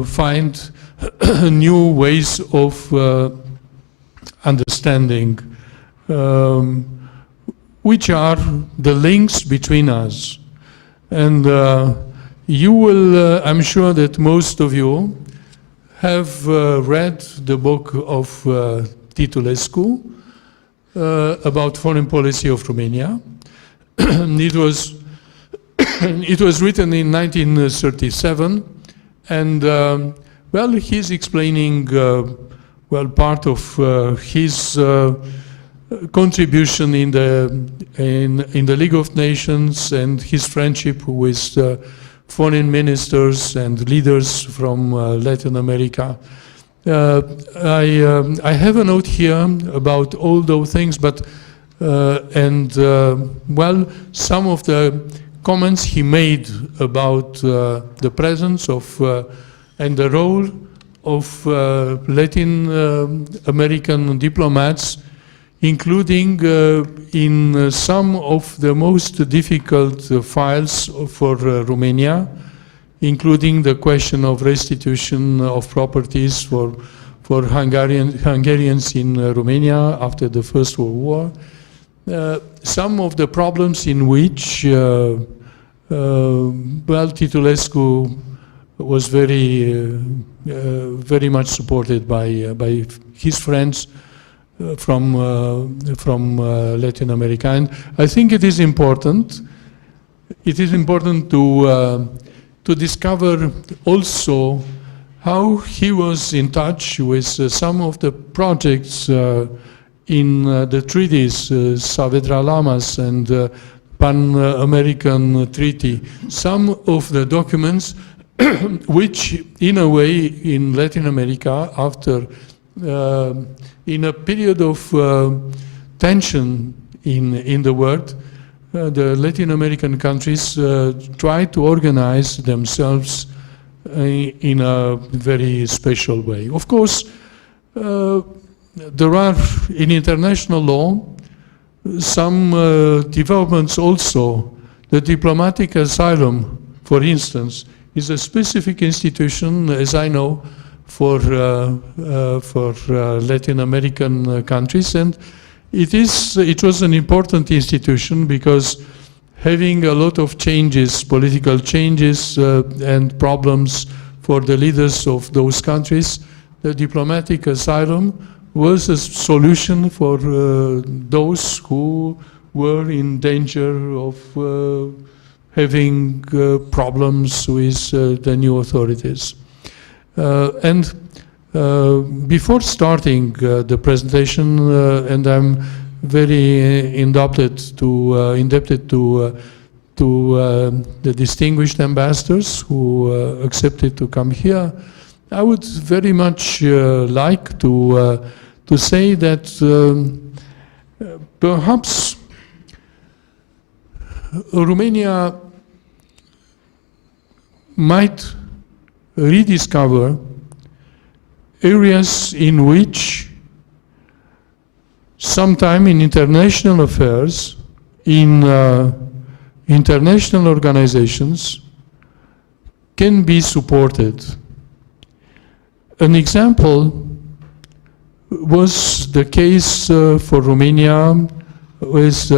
to find new ways of understanding, which are the links between us. And you will, I'm sure that most of you have read the book of Titulescu about foreign policy of Romania. It was written in 1937, and well, he's explaining well, part of his contribution in the League of Nations and his friendship with foreign ministers and leaders from Latin America. I have a note here about all those things, but well, some of the comments he made about the presence of and the role of Latin American diplomats, including in some of the most difficult files for Romania, including the question of restitution of properties for Hungarians in Romania after the First World War. Some of the problems in which well, Titulescu was very much supported by his friends from Latin America. And I think it is important. It is important to discover also how he was in touch with some of the projects in the treaties, Saavedra Lamas and Pan-American Treaty. Some of the documents which, in a way, in Latin America, after in a period of tension in the world, the Latin American countries try to organize themselves in a very special way. Of course, there are, in international law, some developments also. The diplomatic asylum, for instance, is a specific institution, as I know, for Latin American countries, and it was an important institution because having a lot of changes, political changes and problems for the leaders of those countries, the diplomatic asylum was a solution for those who were in danger of having problems with the new authorities. And before starting the presentation, and I'm very indebted to the distinguished ambassadors who accepted to come here, I would very much like to say that perhaps Romania might rediscover areas in which sometime in international affairs, in international organizations, can be supported. An example was the case for Romania with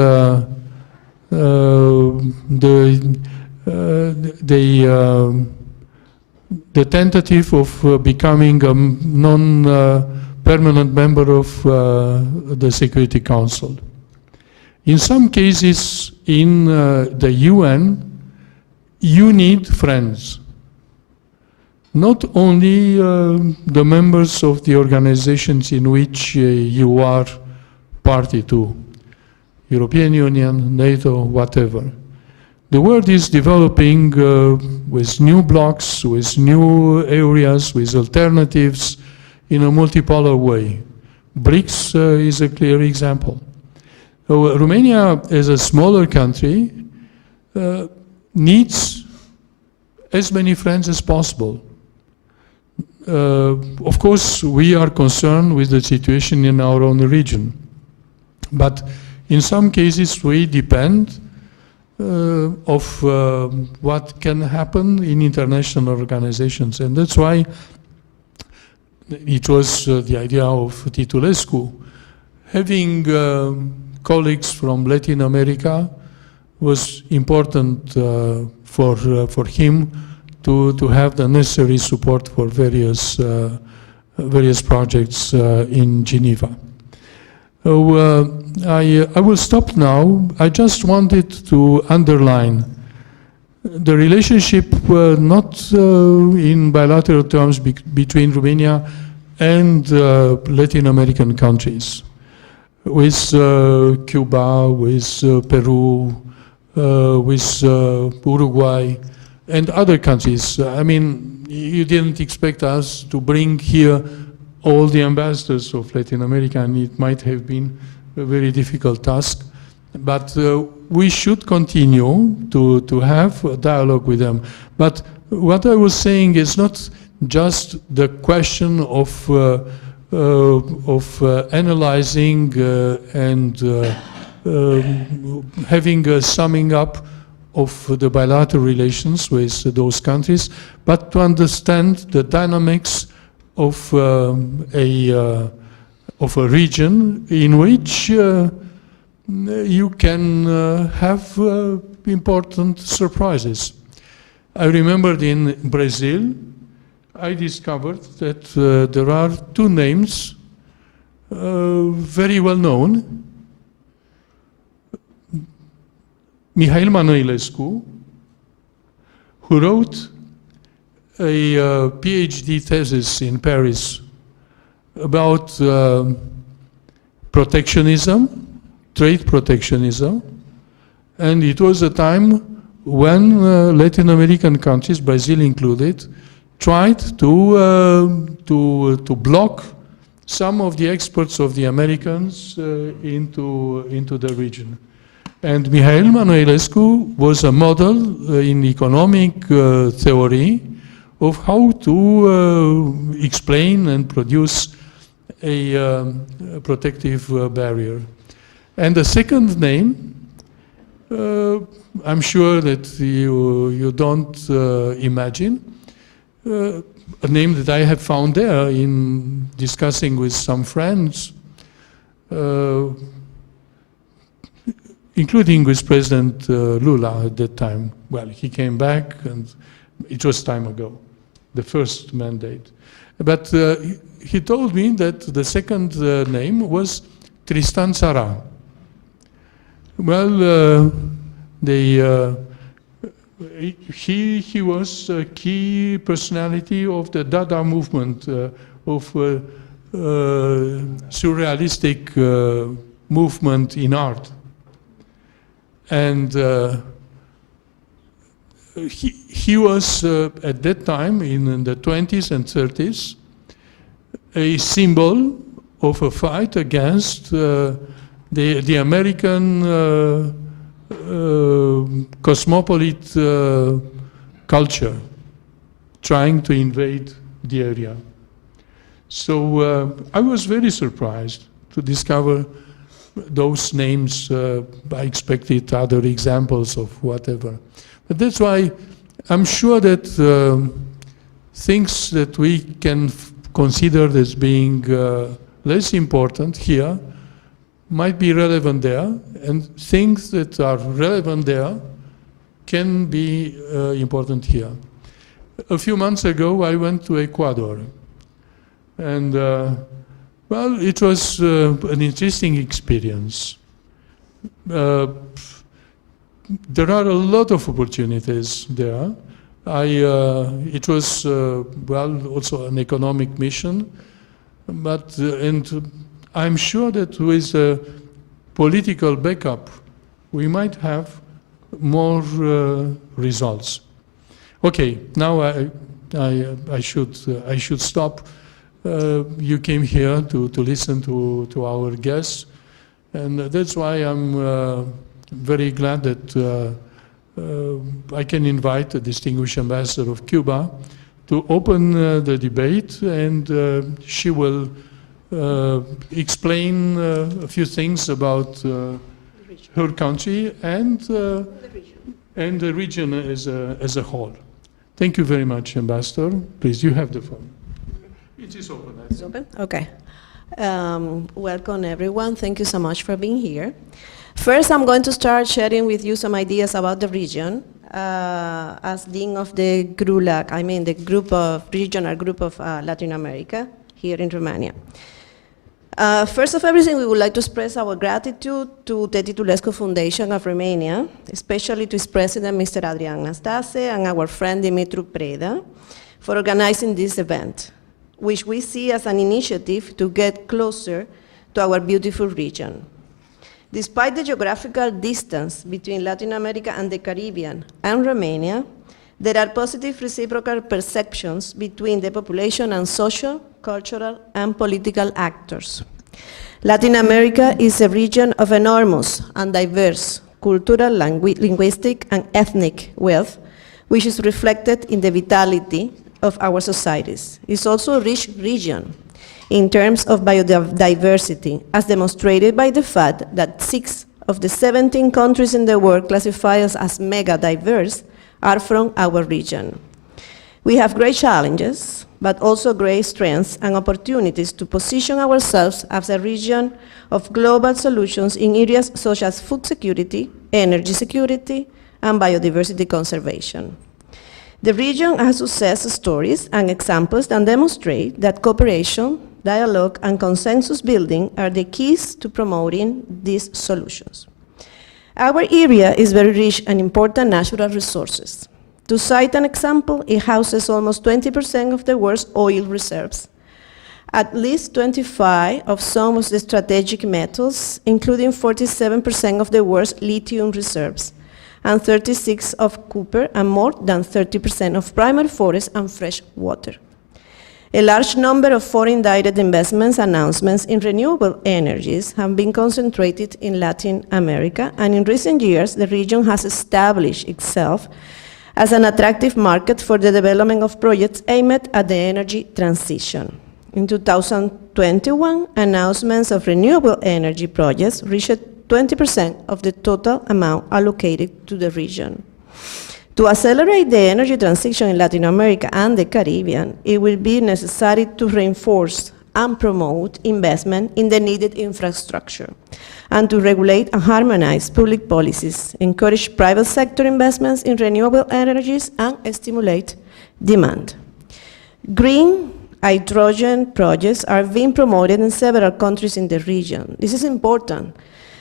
the tentative of becoming a non-permanent member of the Security Council. In some cases in the UN, you need friends. Not only the members of the organizations in which you are party to, European Union, NATO, whatever. The world is developing with new blocks, with new areas, with alternatives in a multipolar way. BRICS is a clear example. So Romania, as a smaller country, needs as many friends as possible. Of course, we are concerned with the situation in our own region. But in some cases, we depend of what can happen in international organizations. And that's why it was the idea of Titulescu. Having colleagues from Latin America was important for him to have the necessary support for various projects in Geneva. So I will stop now. I just wanted to underline the relationship not in bilateral terms between Romania and Latin American countries, with Cuba, with Peru, with Uruguay, and other countries. I mean, you didn't expect us to bring here all the ambassadors of Latin America, and it might have been a very difficult task. But we should continue to have a dialogue with them. But what I was saying is not just the question of analyzing and having a summing up of the bilateral relations with those countries, but to understand the dynamics of a region in which you can have important surprises. I remembered in Brazil, I discovered that there are two names very well known. Mihail Manoilescu, who wrote a PhD thesis in Paris about protectionism, trade protectionism, and it was a time when Latin American countries, Brazil included, tried to block some of the exports of the Americans into the region. And Mihail Manoilescu was a model in economic theory of how to explain and produce a protective barrier. And the second name, I'm sure that you don't imagine, a name that I have found there in discussing with some friends, including with President Lula at that time. Well, he came back, and it was time ago, the first mandate. But he told me that the second name was Tristan Tzara. Well, he was a key personality of the Dada movement, of surrealistic movement in art. And he was, at that time, in the 20s and 30s, a symbol of a fight against the American cosmopolitan culture, trying to invade the area. So I was very surprised to discover those names. I expected other examples of whatever. But that's why I'm sure that things that we can consider as being less important here might be relevant there, and things that are relevant there can be important here. A few months ago, I went to Ecuador, and well, it was an interesting experience. There are a lot of opportunities there. It was, well, also an economic mission, but, and I'm sure that with a political backup, we might have more results. Okay, now I should stop. You came here to listen to our guests, and that's why I'm very glad that I can invite the distinguished ambassador of Cuba to open the debate, and she will explain a few things about her country and the region as a whole. Thank you very much, Ambassador. Please, you have the phone. It is open. It's open? Okay. Welcome, everyone. Thank you so much for being here. First, I'm going to start sharing with you some ideas about the region. As Dean of the GRULAC, I mean the regional group of Latin America here in Romania. First of everything, we would like to express our gratitude to the Titulescu Foundation of Romania, especially to its president, Mr. Adrian Nastase, and our friend Dimitru Preda, for organizing this event, which we see as an initiative to get closer to our beautiful region. Despite the geographical distance between Latin America and the Caribbean and Romania, there are positive reciprocal perceptions between the population and social, cultural, and political actors. Latin America is a region of enormous and diverse cultural, linguistic, and ethnic wealth, which is reflected in the vitality of our societies. It's also a rich region in terms of biodiversity, as demonstrated by the fact that 6 of the 17 countries in the world classified as mega diverse are from our region. We have great challenges, but also great strengths and opportunities to position ourselves as a region of global solutions in areas such as food security, energy security, and biodiversity conservation. The region has success stories and examples that demonstrate that cooperation, dialogue, and consensus building are the keys to promoting these solutions. Our area is very rich in important natural resources. To cite an example, it houses almost 20% of the world's oil reserves, at least 25 of some of the strategic metals, including 47% of the world's lithium reserves, and 36% of copper, and more than 30% of primary forest and fresh water. A large number of foreign direct investments announcements in renewable energies have been concentrated in Latin America, and in recent years, the region has established itself as an attractive market for the development of projects aimed at the energy transition. In 2021, announcements of renewable energy projects reached 20% of the total amount allocated to the region. To accelerate the energy transition in Latin America and the Caribbean, it will be necessary to reinforce and promote investment in the needed infrastructure, and to regulate and harmonize public policies, encourage private sector investments in renewable energies, and stimulate demand. Green hydrogen projects are being promoted in several countries in the region. This is important,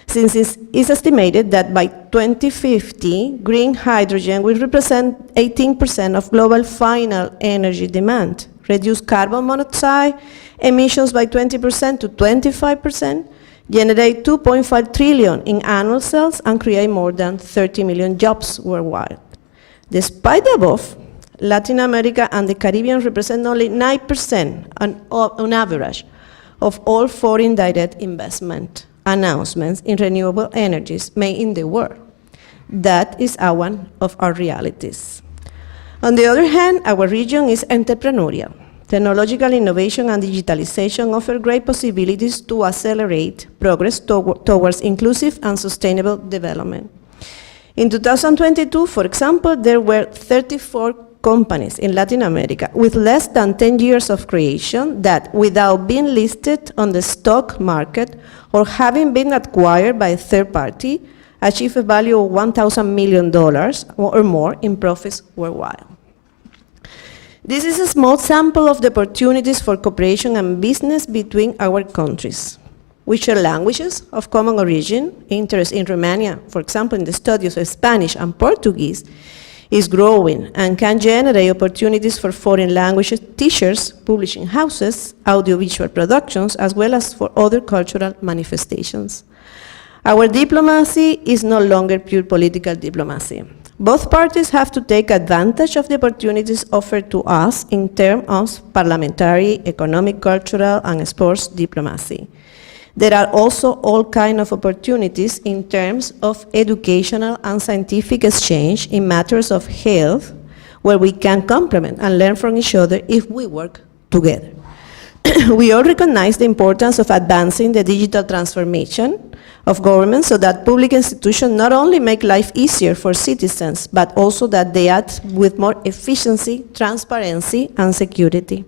since it's estimated that by 2050, green hydrogen will represent 18% of global final energy demand, reduce carbon monoxide emissions by 20% to 25%, generate 2.5 trillion in annual sales, and create more than 30 million jobs worldwide. Despite the above, Latin America and the Caribbean represent only 9% on average of all foreign direct investment announcements in renewable energies made in the world. That is one of our realities. On the other hand, our region is entrepreneurial. Technological innovation and digitalization offer great possibilities to accelerate progress towards inclusive and sustainable development. In 2022, for example, there were 34 companies in Latin America with less than 10 years of creation that, without being listed on the stock market or having been acquired by a third party, achieve a value of $1,000 million or more in profits worldwide. This is a small sample of the opportunities for cooperation and business between our countries. We share languages of common origin. Interest in Romania, for example, in the studies of Spanish and Portuguese, is growing and can generate opportunities for foreign language teachers, publishing houses, audiovisual productions, as well as for other cultural manifestations. Our diplomacy is no longer pure political diplomacy. Both parties have to take advantage of the opportunities offered to us in terms of parliamentary, economic, cultural, and sports diplomacy. There are also all kinds of opportunities in terms of educational and scientific exchange in matters of health, where we can complement and learn from each other if we work together. We all recognize the importance of advancing the digital transformation of government so that public institutions not only make life easier for citizens, but also that they act with more efficiency, transparency, and security.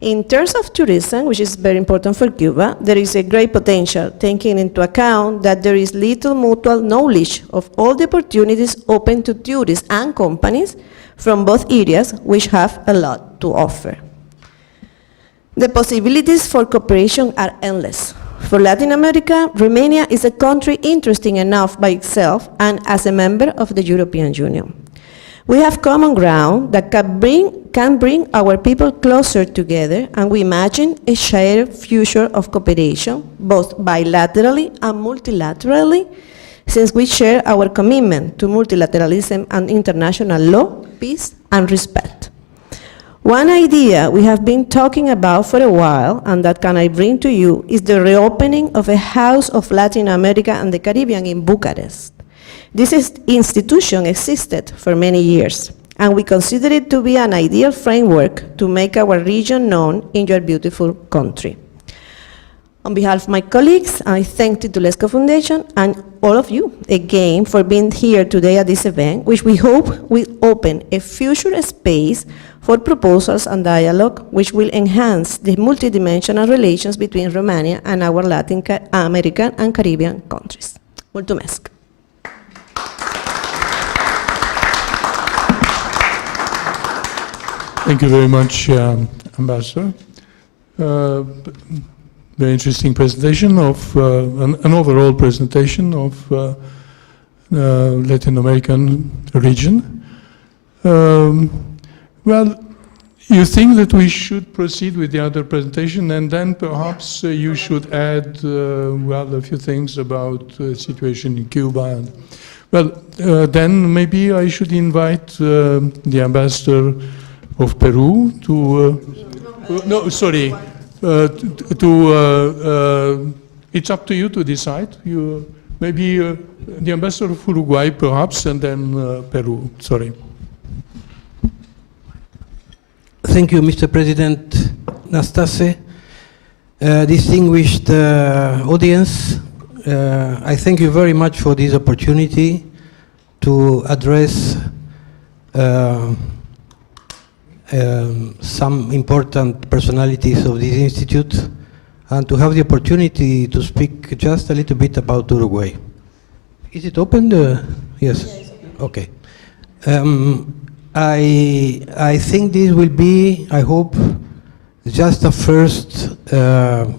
In terms of tourism, which is very important for Cuba, there is a great potential, taking into account that there is little mutual knowledge of all the opportunities open to tourists and companies from both areas, which have a lot to offer. The possibilities for cooperation are endless. For Latin America, Romania is a country interesting enough by itself and as a member of the European Union. We have common ground that can bring our people closer together, and we imagine a shared future of cooperation, both bilaterally and multilaterally, since we share our commitment to multilateralism and international law, peace, and respect. One idea we have been talking about for a while, and that can I bring to you, is the reopening of a House of Latin America and the Caribbean in Bucharest. This institution existed for many years, and we consider it to be an ideal framework to make our region known in your beautiful country. On behalf of my colleagues, I thank Titulescu Foundation and all of you again for being here today at this event, which we hope will open a future space for proposals and dialogue which will enhance the multidimensional relations between Romania and our Latin American and Caribbean countries. Mulțumesc! Thank you very much, Ambassador. Very interesting presentation of an overall presentation of Latin American region. Well, you think that we should proceed with the other presentation, and then perhaps you should add, well, a few things about the situation in Cuba. Well, then maybe I should invite the ambassador of Peru to, no, sorry, it's up to you to decide. You, maybe the ambassador of Uruguay perhaps, and then Peru, sorry. Thank you, Mr. President Nastase. Distinguished audience, I thank you very much for this opportunity to address some important personalities of this institute and to have the opportunity to speak just a little bit about Uruguay. Is it open? Yes. Okay. I think this will be, I hope, just a first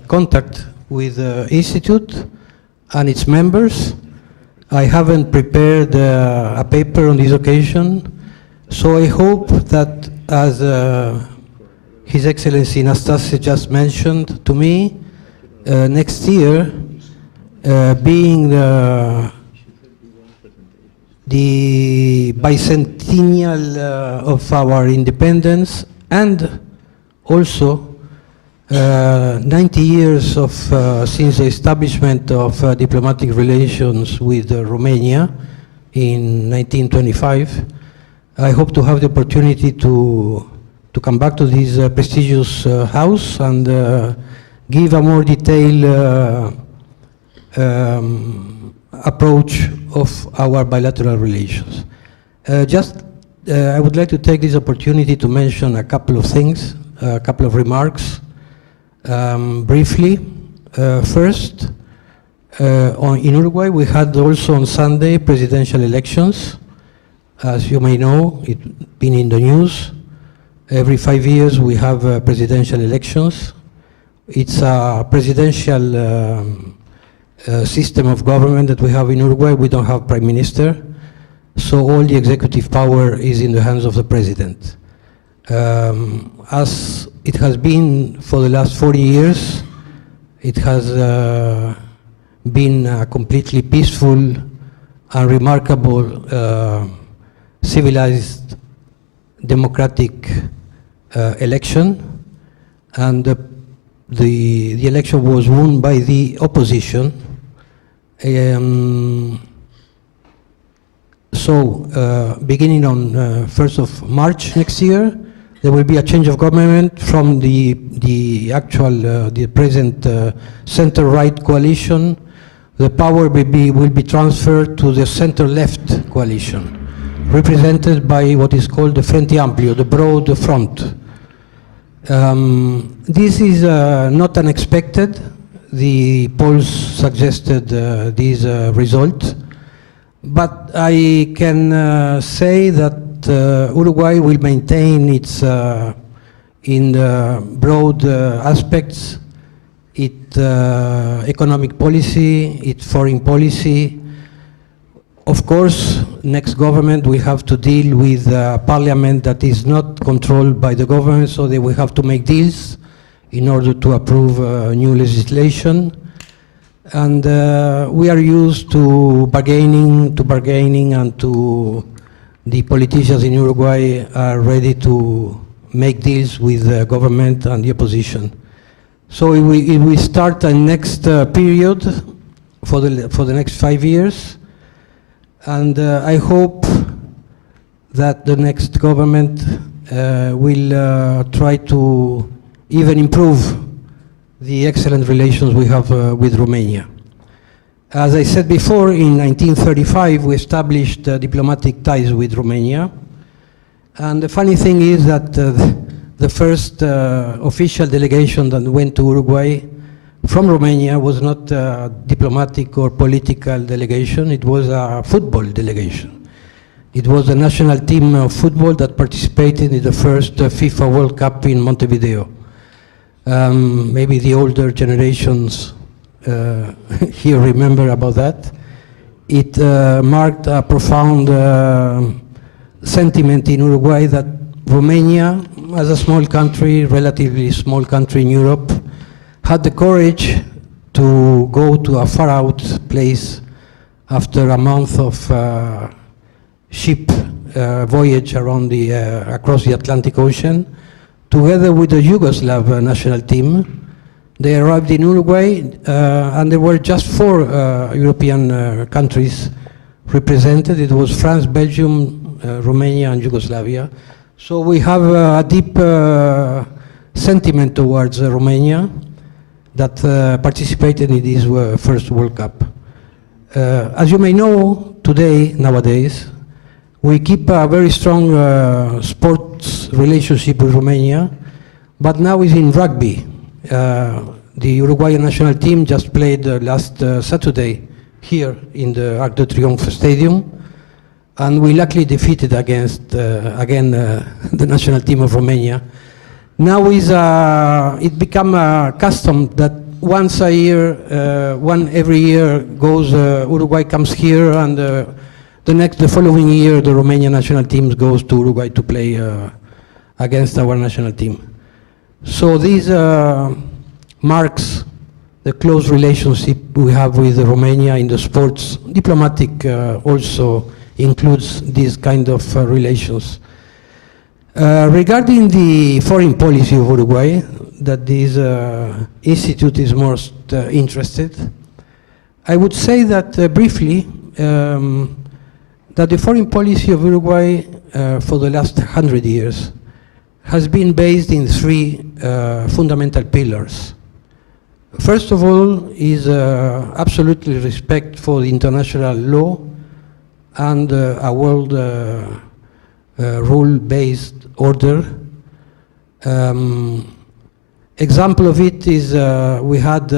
contact with the Institute and its members. I haven't prepared a paper on this occasion, so I hope that, as His Excellency Nastase just mentioned to me, next year, being the bicentennial of our independence, and also 90 years of since the establishment of diplomatic relations with Romania in 1925. I hope to have the opportunity to come back to this prestigious house and give a more detailed approach of our bilateral relations. I would like to take this opportunity to mention a couple of things, a couple of remarks. Briefly, first, in Uruguay we had also on Sunday presidential elections. As you may know, it's been in the news. Every 5 years we have presidential elections. It's a presidential system of government that we have in Uruguay. We don't have prime minister, so all the executive power is in the hands of the president. As it has been for the last 40 years, it has been a completely peaceful and remarkable civilized democratic election, and the election was won by the opposition. Beginning on 1st of March next year, there will be a change of government from the present center-right coalition. the power will be transferred to the center-left coalition, represented by what is called the Frente Amplio, the broad front. This is not unexpected. The polls suggested this result, but I can say that Uruguay will maintain its, in the broad aspects, its economic policy, its foreign policy. Of course, next government will have to deal with a parliament that is not controlled by the government, so they will have to make deals in order to approve new legislation. And we are used to bargaining, and to the politicians in Uruguay are ready to make deals with the government and the opposition. So if we start a next period for the next 5 years, and I hope that the next government will try to even improve the excellent relations we have with Romania. As I said before, in 1935 we established diplomatic ties with Romania. And the funny thing is that the first official delegation that went to Uruguay from Romania was not a diplomatic or political delegation, it was a football delegation. It was a national team of football that participated in the first FIFA World Cup in Montevideo. Maybe the older generations here remember about that. It marked a profound sentiment in Uruguay that Romania, as a small country, relatively small country in Europe, had the courage to go to a far out place after a month of ship voyage around across the Atlantic Ocean, together with the Yugoslav national team. They arrived in Uruguay, and there were just 4 European countries represented. It was France, Belgium, Romania, and Yugoslavia. So we have a deep sentiment towards Romania that participated in this first World Cup. As you may know, nowadays, we keep a very strong sports relationship with Romania, but now it's in rugby. The Uruguayan national team just played last Saturday here in the Arc de Triomphe Stadium, and we luckily defeated against, again, the national team of Romania. Now it become a custom that once a year, every year goes, Uruguay comes here, and the following year the Romanian national team goes to Uruguay to play against our national team. So this marks the close relationship we have with Romania in the sports. Diplomatic also includes these kind of relations. Regarding the foreign policy of Uruguay, that this institute is most interested, I would say that briefly, that the foreign policy of Uruguay for the last 100 years has been based in 3 fundamental pillars. First of all is absolutely respect for the international law and a world rule-based order. Example of it is we had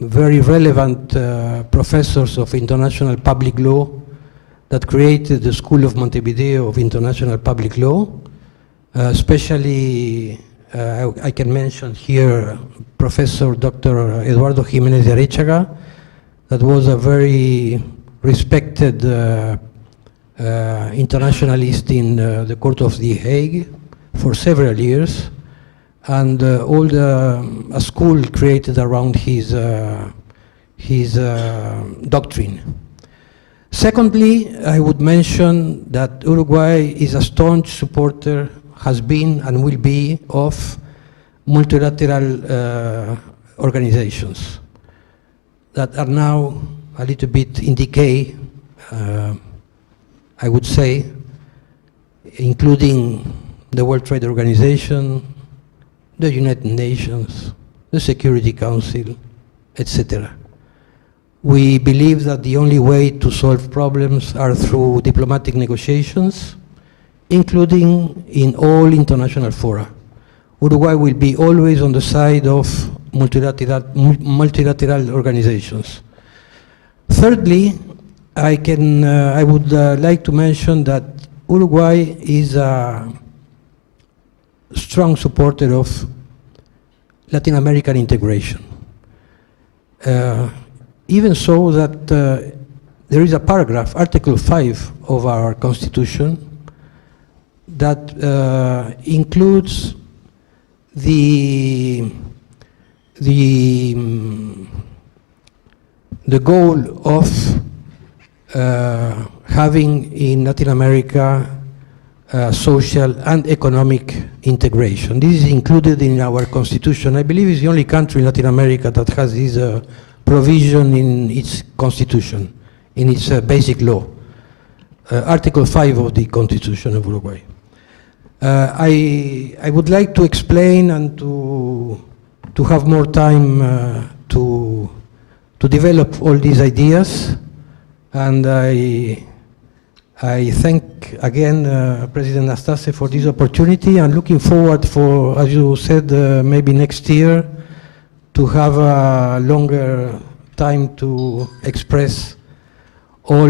very relevant professors of international public law that created the School of Montevideo of International Public Law, especially I can mention here Professor Dr. Eduardo Jiménez de Arechaga, that was a very respected internationalist in the Court of The Hague for several years, and a school created around his doctrine. Secondly, I would mention that Uruguay is a staunch supporter, has been and will be, of multilateral organizations that are now a little bit in decay, I would say, including the World Trade Organization, the United Nations, the Security Council, etc. We believe that the only way to solve problems are through diplomatic negotiations, including in all international fora. Uruguay will be always on the side of multilateral organizations. Thirdly, I would like to mention that Uruguay is a strong supporter of Latin American integration. Even so that there is a paragraph, Article 5 of our Constitution, that includes the goal of having in Latin America social and economic integration. This is included in our constitution. I believe it's the only country in Latin America that has this provision in its constitution, in its basic law. Article 5 of the Constitution of Uruguay. I would like to explain and to have more time to develop all these ideas, and I thank again President Nastase for this opportunity, and looking forward for, as you said, maybe next year to have a longer time to express all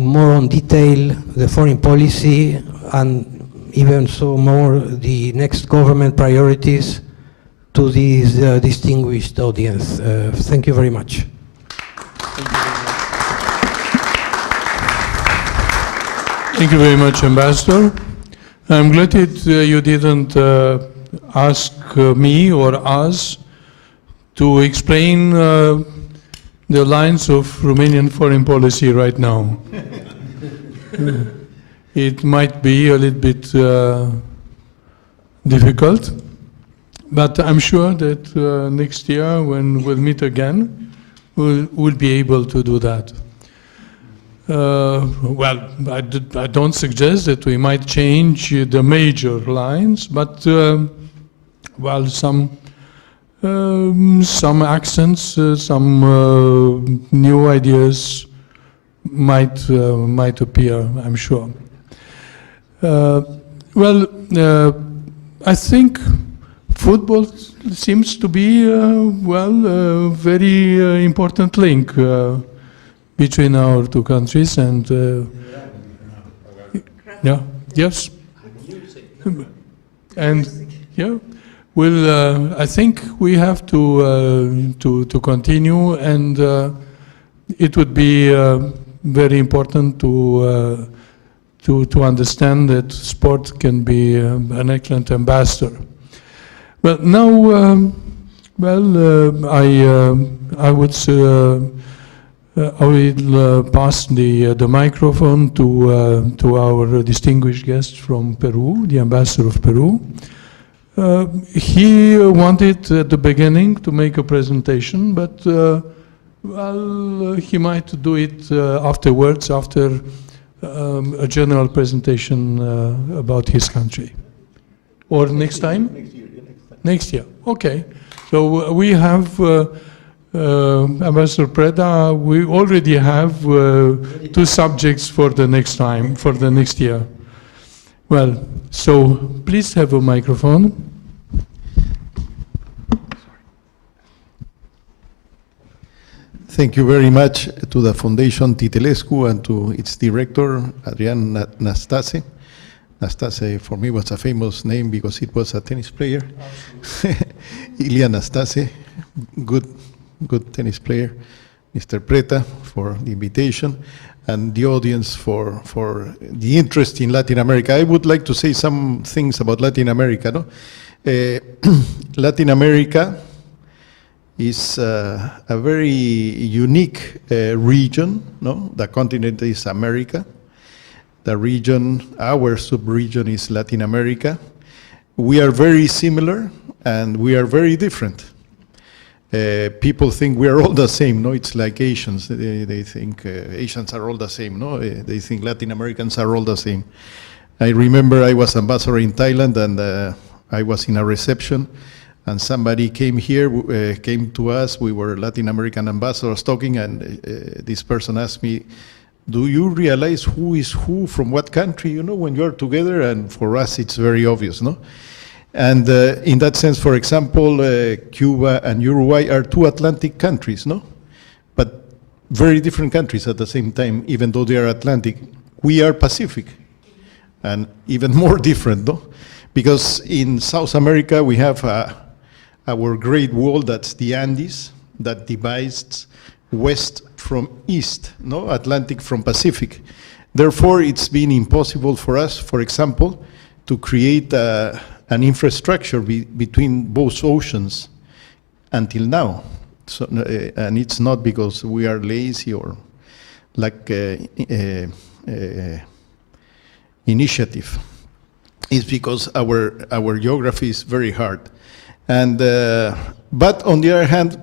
more on detail the foreign policy, and even so more the next government priorities to this distinguished audience. Thank you very much. Thank you very much, Ambassador. I'm glad that you didn't ask me or us to explain the lines of Romanian foreign policy right now. It might be a little bit difficult, but I'm sure that next year when we'll meet again, we'll be able to do that. Well, I don't suggest that we might change the major lines, but well, some accents, some new ideas might appear, I'm sure. Well, I think football seems to be well, a very important link between our two countries, and yeah, yes, and yeah. Well, I think we have to continue, and it would be very important to understand that sport can be an excellent ambassador. Well, now, I would I will pass the microphone to our distinguished guest from Peru, the ambassador of Peru. He wanted at the beginning to make a presentation, but well, he might do it afterwards, after a general presentation about his country. Or next time? Next year. Next year, okay. So we have Ambassador Preda, we already have two subjects for the next time, for the next year. Well, so please have a microphone. Thank you very much to the Foundation Titulescu and to its director, Adrian Nastase. Nastase, for me, was a famous name because it was a tennis player. Ilya Nastase, good tennis player. Mr. Preta, for the invitation, and the audience for the interest in Latin America. I would like to say some things about Latin America. No? Latin America is a very unique region. No? The continent is America. The region, our sub-region, is Latin America. We are very similar and we are very different. People think we are all the same. No, it's like Asians. They think Asians are all the same. No, they think Latin Americans are all the same. I remember I was ambassador in Thailand, and I was in a reception, and somebody came here, came to us. We were Latin American ambassadors talking, and this person asked me, do you realize who is who from what country, you know, when you're together? And for us, it's very obvious, no? And in that sense, for example, Cuba and Uruguay are two Atlantic countries, no? But very different countries at the same time, even though they are Atlantic. We are Pacific, and even more different, no? Because in South America, we have our great wall, that's the Andes, that divides west from east, no? Atlantic from Pacific. Therefore, it's been impossible for us, for example, to create an infrastructure between both oceans until now. So, and it's not because we are lazy or lack initiative. It's because our geography is very hard. And but on the other hand,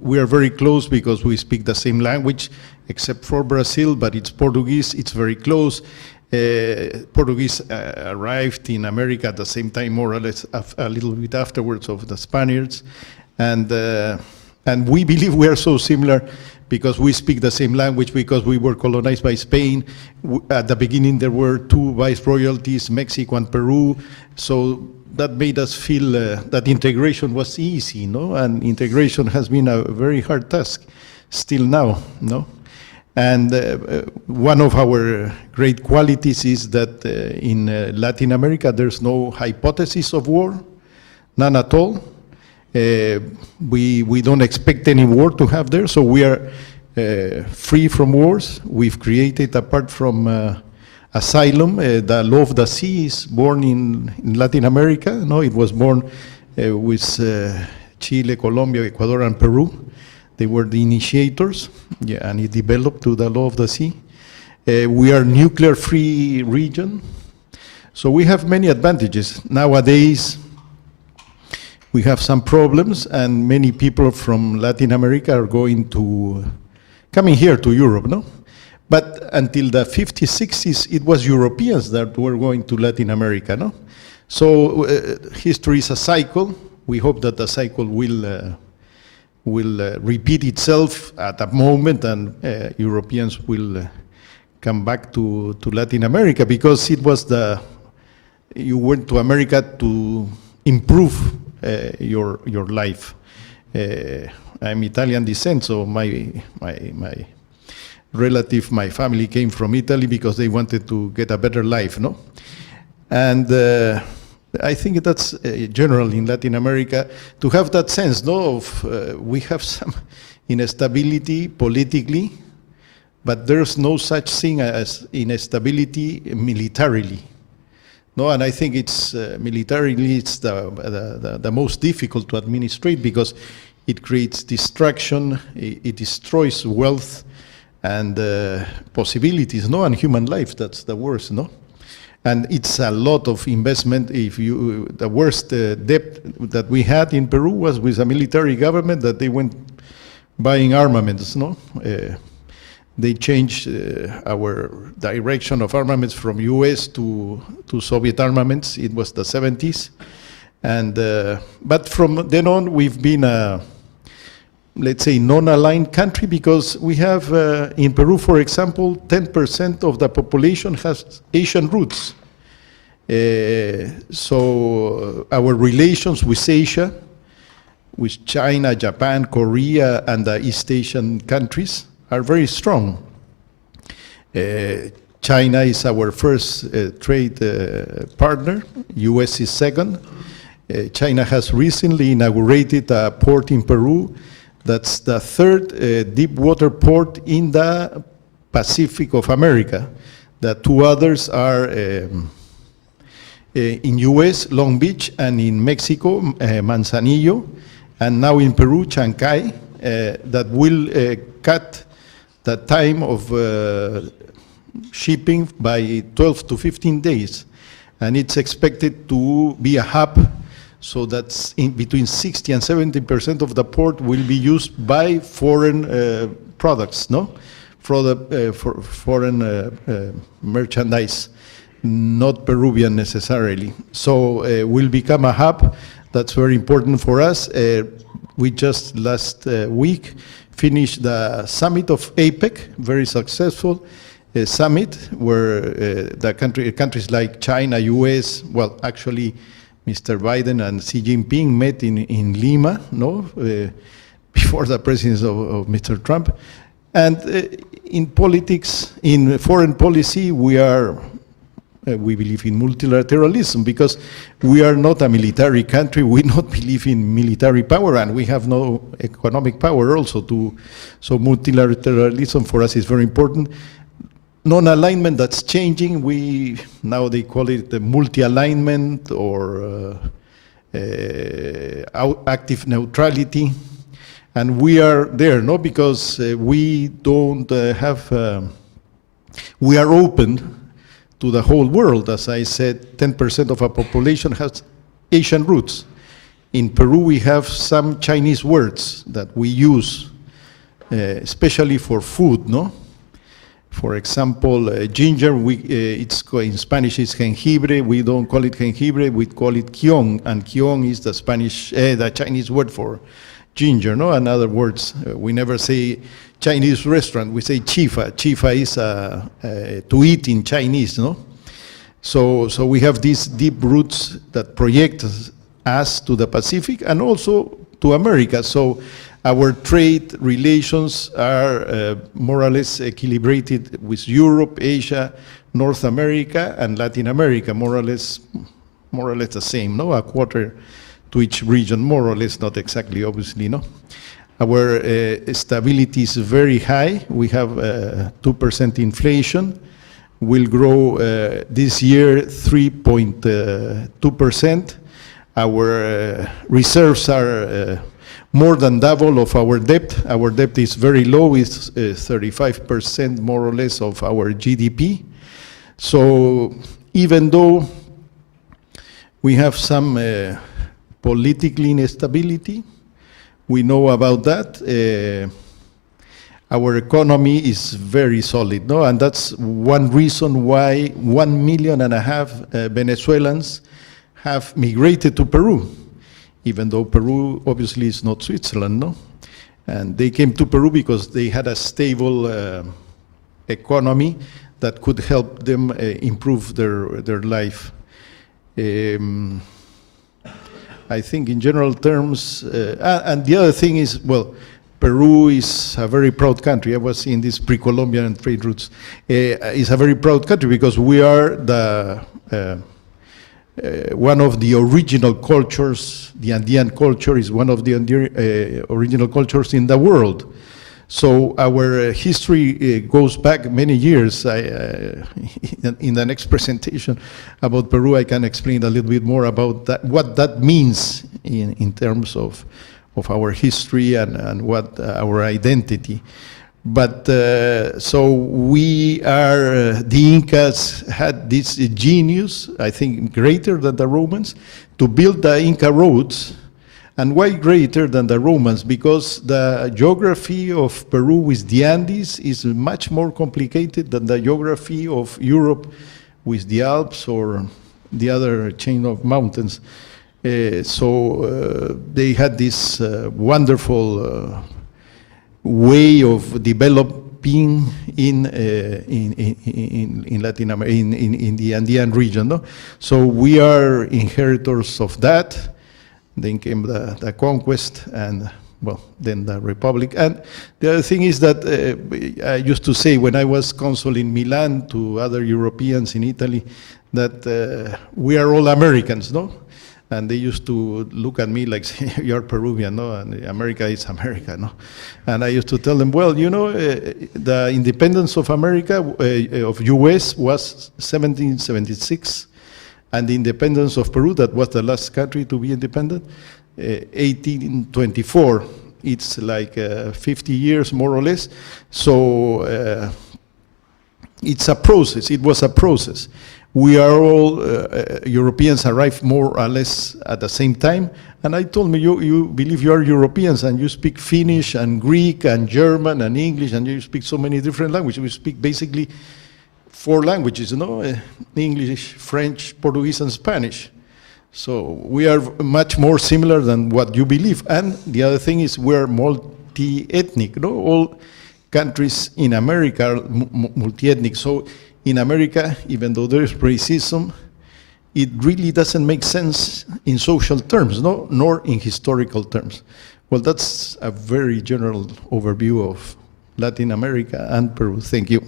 we are very close because we speak the same language, except for Brazil, but it's Portuguese, it's very close. Portuguese arrived in America at the same time, more or less a little bit afterwards, of the Spaniards. And we believe we are so similar because we speak the same language, because we were colonized by Spain. At the beginning, there were two viceroyalties, Mexico and Peru. So that made us feel that integration was easy, no? And integration has been a very hard task, still now, no? And one of our great qualities is that in Latin America, there's no hypothesis of war, none at all. We don't expect any war to have there, so we are free from wars. We've created, apart from asylum, the law of the sea is born in Latin America. No, it was born with Chile, Colombia, Ecuador, and Peru. They were the initiators, yeah, and it developed to the law of the sea. We are nuclear-free region, so we have many advantages. Nowadays, we have some problems, and many people from Latin America are coming here to Europe, no? But until the 50s, 60s, it was Europeans that were going to Latin America, no? So history is a cycle. We hope that the cycle will repeat itself at a moment, and Europeans will come back to Latin America, because it was you went to America to improve your life. I'm Italian descent, so my relative, my family came from Italy because they wanted to get a better life, no? And I think that's general in Latin America, to have that sense, no, of we have some instability politically, but there's no such thing as instability militarily. No, and I think it's militarily it's the most difficult to administrate, because it creates destruction, it destroys wealth and possibilities, no, and human life. That's the worst, no. And it's a lot of investment. The worst debt that we had in Peru was with a military government, that they went buying armaments, no? They changed our direction of armaments from US to Soviet armaments. It was the 70s. And, but from then on, we've been a, let's say, non-aligned country, because we have, in Peru, for example, 10% of the population has Asian roots. So our relations with Asia, with China, Japan, Korea, and the East Asian countries are very strong. China is our first trade partner, US is second. China has recently inaugurated a port in Peru. That's the third deep water port in the Pacific of America. The two others are in US, Long Beach, and in Mexico, Manzanillo, and now in Peru, Chancay, that will cut the time of shipping by 12 to 15 days. And it's expected to be a hub, so that's in between 60 and 70% of the port will be used by foreign products, no? For foreign merchandise, not Peruvian necessarily. So will become a hub That's very important for us. We just last week finished the summit of APEC, very successful summit where the countries like China, US, well, actually, Mr. Biden and Xi Jinping met in Lima, before the presidency of Mr. Trump. And in politics, in foreign policy, we believe in multilateralism because we are not a military country. We don't believe in military power, and we have no economic power also. So multilateralism for us is very important. Non-alignment, that's changing. Now they call it the multi-alignment or active neutrality. And we are there, because we don't we are open to the whole world. As I said, 10% of our population has Asian roots. In Peru, we have some Chinese words that we use, especially for food, For example, ginger, it's in Spanish it's jengibre. We don't call it jengibre, we call it quion, and quion is the Chinese word for ginger, And other words, we never say Chinese restaurant, we say chifa. Chifa is to eat in Chinese, So we have these deep roots that project us to the Pacific and also to America. So our trade relations are more or less equilibrated with Europe, Asia, North America, and Latin America, more or less the same, A quarter to each region, more or less, not exactly, obviously, Our stability is very high. We have 2% inflation. We'll grow this year 3.2%. Our reserves are more than double of our debt. Our debt is very low. It's 35% more or less of our GDP. So even though we have some political instability, we know about that. Our economy is very solid, and that's one reason why 1.5 million Venezuelans have migrated to Peru, even though Peru obviously is not Switzerland, And they came to Peru because they had a stable economy that could help them improve their life. I think in general terms, and the other thing is, Peru is a very proud country. I was in this pre-Columbian trade routes. It's a very proud country because we are one of the original cultures. The Andean culture is one of the original cultures in the world. So our history goes back many years. In the next presentation about Peru, I can explain a little bit more about that, what that means in terms of our history and what our identity. But so we are, the Incas had this genius, I think greater than the Romans, to build the Inca roads. And why greater than the Romans? Because the geography of Peru with the Andes is much more complicated than the geography of Europe with the Alps or the other chain of mountains. So they had this wonderful way of developing in Latin America, in the Andean region. So we are inheritors of that. Then came the conquest and, then the Republic. And the other thing is that I used to say when I was consul in Milan to other Europeans in Italy that we are all Americans, And they used to look at me like, you're Peruvian, And America is America, And I used to tell them, the independence of America, of US, was 1776. And the independence of Peru, that was the last country to be independent, 1824. It's like 50 years, more or less. So it's a process. It was a process. We are all, Europeans arrived more or less at the same time. And I told me, you believe you are Europeans and you speak Finnish and Greek and German and English and you speak so many different languages. We speak basically 4 languages, English, French, Portuguese, and Spanish. So we are much more similar than what you believe. And the other thing is we are multi-ethnic. No? All countries in America are multi-ethnic. So in America, even though there is racism, it really doesn't make sense in social terms, no? Nor in historical terms. Well, that's a very general overview of Latin America and Peru. Thank you.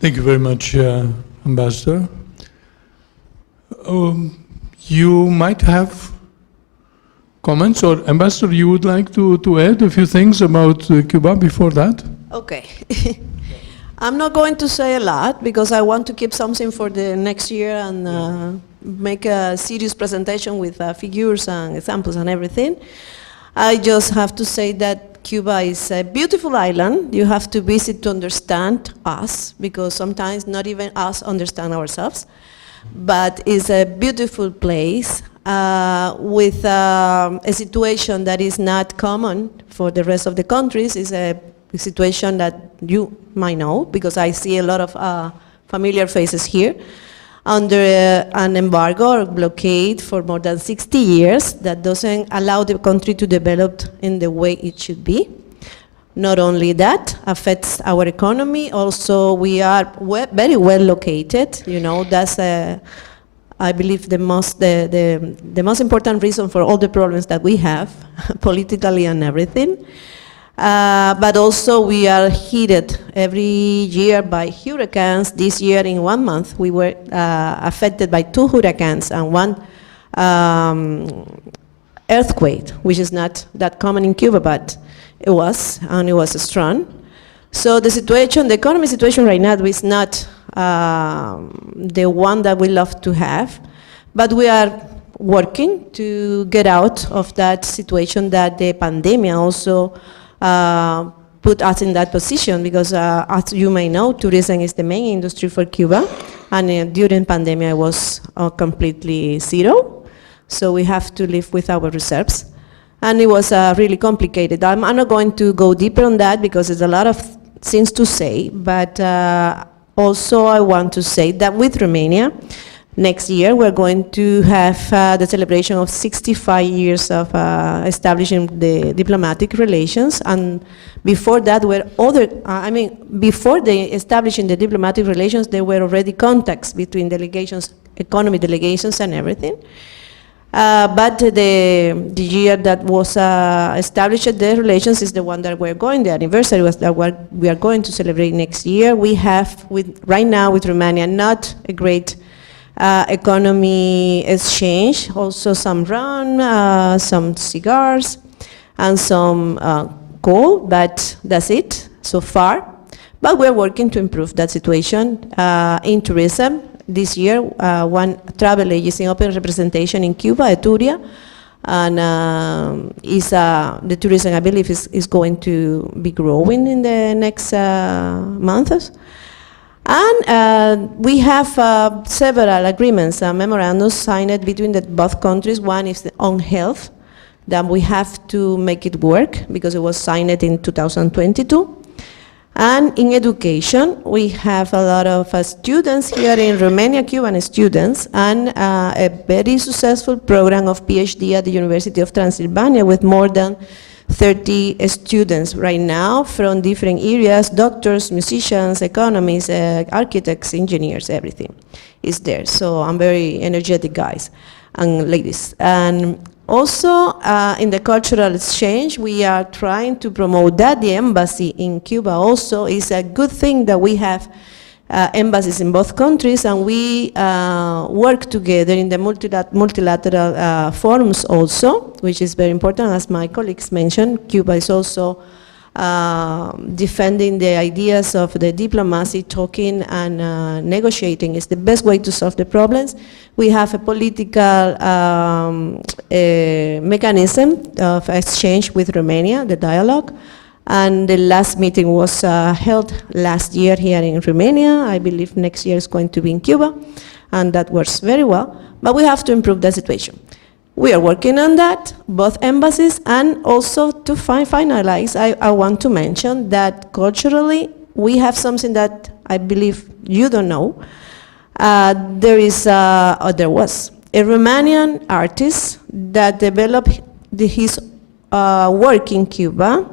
Thank you very much, Ambassador. You might have comments, or Ambassador, you would like to add a few things about Cuba before that? Okay. I'm not going to say a lot because I want to keep something for the next year and make a serious presentation with figures and examples and everything. I just have to say that Cuba is a beautiful island. You have to visit to understand us, because sometimes not even us understand ourselves. But it's a beautiful place with a situation that is not common for the rest of the countries. It's a situation that you might know, because I see a lot of familiar faces here. Under an embargo or blockade for more than 60 years that doesn't allow the country to develop in the way it should be. Not only that, affects our economy. Also, we are very well located. You know, that's I believe the most important reason for all the problems that we have, politically and everything. But also we are hit every year by hurricanes. This year in 1 month we were affected by 2 hurricanes and 1 earthquake, which is not that common in Cuba, but it was, and it was strong. So the situation, the economy situation right now is not the one that we love to have, but we are working to get out of that situation that the pandemic also put us in that position, because as you may know, tourism is the main industry for Cuba, and during pandemic it was completely zero, so we have to live with our reserves, and it was really complicated. I'm not going to go deeper on that because there's a lot of things to say, but also I want to say that with Romania, next year we're going to have the celebration of 65 years of establishing the diplomatic relations, and before that were before establishing the diplomatic relations, there were already contacts between delegations, economy delegations and everything. But the year that was established the relations is the one that we're going, the anniversary was that we are going to celebrate next year. We have, right now with Romania, not a great economy exchange, also some rum, some cigars, and some coal, but that's it so far. But we're working to improve that situation in tourism. This year, one travel agency open representation in Cuba, Eturia, and the tourism, I believe, is going to be growing in the next months. And we have several agreements, memorandums signed between both countries. One is on health, that we have to make it work because it was signed in 2022. And in education, we have a lot of students here in Romania, Cuban students, and a very successful program of PhD at the University of Transylvania with more than 30 students right now from different areas, doctors, musicians, economists, architects, engineers, everything is there. So I'm very energetic guys and ladies. And also in the cultural exchange, we are trying to promote that. The embassy in Cuba also is a good thing that we have embassies in both countries, and we work together in the multilateral forums also, which is very important. As my colleagues mentioned, Cuba is also defending the ideas of the diplomacy, talking and negotiating is the best way to solve the problems. We have a political mechanism of exchange with Romania, the dialogue. And the last meeting was held last year here in Romania. I believe next year is going to be in Cuba, and that works very well. But we have to improve the situation. We are working on that, both embassies, and also to finalize, I want to mention that culturally we have something that I believe you don't know. There was a Romanian artist that developed his work in Cuba,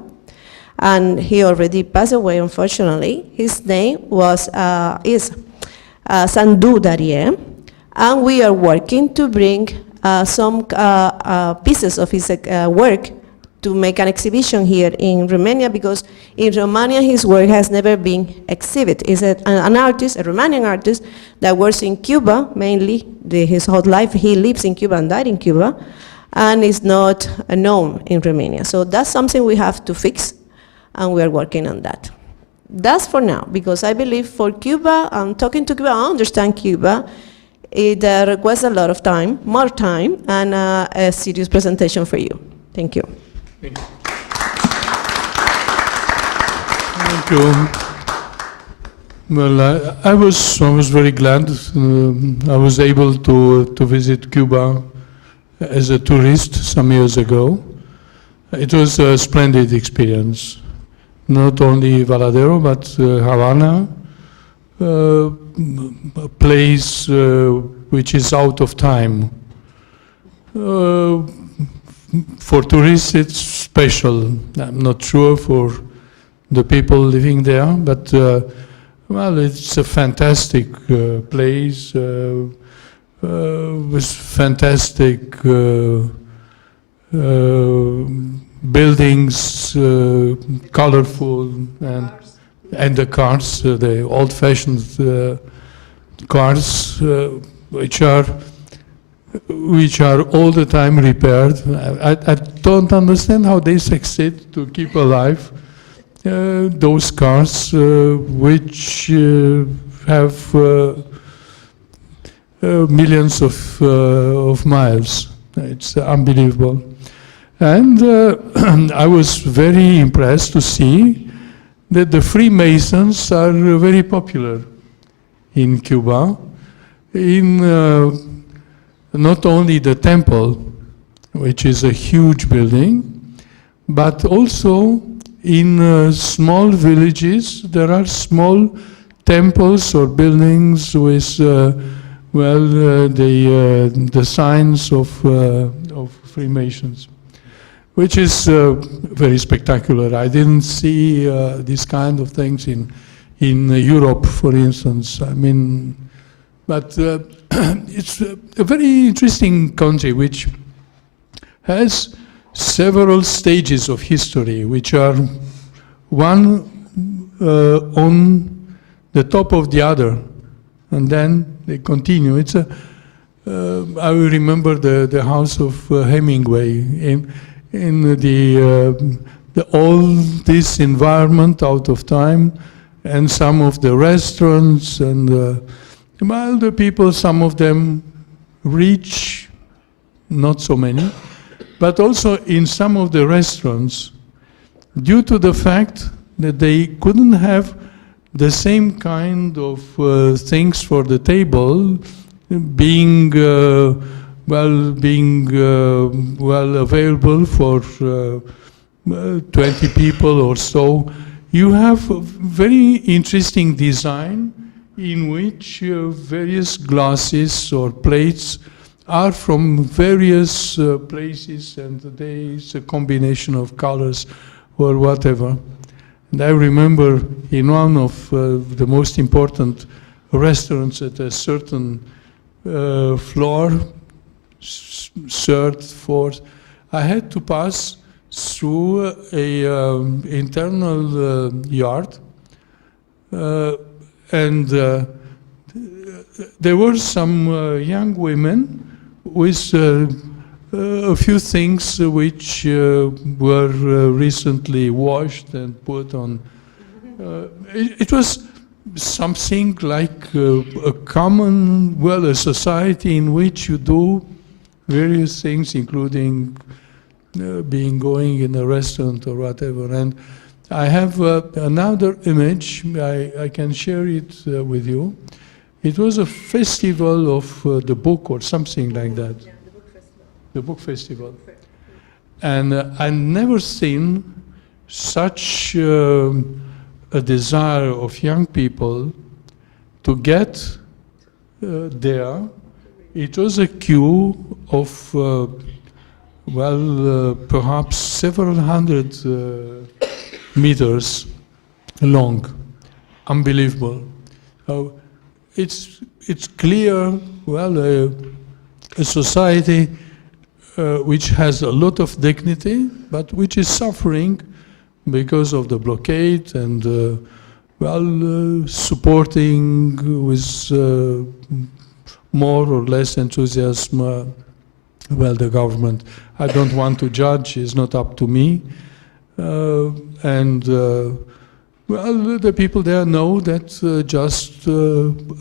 and he already passed away, unfortunately. His name is Sandu Darie, and we are working to bring some pieces of his work to make an exhibition here in Romania, because in Romania his work has never been exhibited. He's an artist, a Romanian artist that works in Cuba mainly. His whole life he lives in Cuba and died in Cuba, and is not known in Romania. So that's something we have to fix, and we are working on that. That's for now, because I believe for Cuba, I'm talking to Cuba, I understand Cuba, it requires a lot of time, more time, and a serious presentation for you. Thank you. Thank you. Well, I was very glad I was able to visit Cuba as a tourist some years ago. It was a splendid experience. Not only Valedón, but Havana, a place which is out of time. For tourists, it's special. I'm not sure for the people living there, but well, it's a fantastic place with fantastic buildings, colorful, and the cars, the old-fashioned cars, which are all the time repaired. I don't understand how they succeed to keep alive those cars which have millions of miles. It's unbelievable. And I was very impressed to see that the Freemasons are very popular in Cuba. In not only the temple, which is a huge building, but also in small villages there are small temples or buildings with the signs of Freemasons, which is very spectacular. I didn't see these kind of things in Europe, for instance. I mean, but it's a very interesting country which has several stages of history, which are one on the top of the other, and then they continue. It's I remember the house of Hemingway in the all this environment out of time, and some of the restaurants and well, the people, some of them rich, not so many, but also in some of the restaurants, due to the fact that they couldn't have the same kind of things for the table, being available for 20 people or so. You have a very interesting design in which various glasses or plates are from various places, and it's a combination of colors or whatever. And I remember in one of the most important restaurants at a certain floor, third, fourth, I had to pass through a internal yard, and there were some young women with a few things which were recently washed and put on. It was something like a common, a society in which you do various things, including going in a restaurant or whatever. And I have another image, I can share it with you. It was a festival of the book or something like that. Yeah, the book festival. And I've never seen such a a desire of young people to get there. It was a queue of, perhaps several hundred meters long. Unbelievable. It's clear, a society which has a lot of dignity, but which is suffering because of the blockade and, supporting with more or less enthusiasm, the government. I don't want to judge, it's not up to me. The people there know that just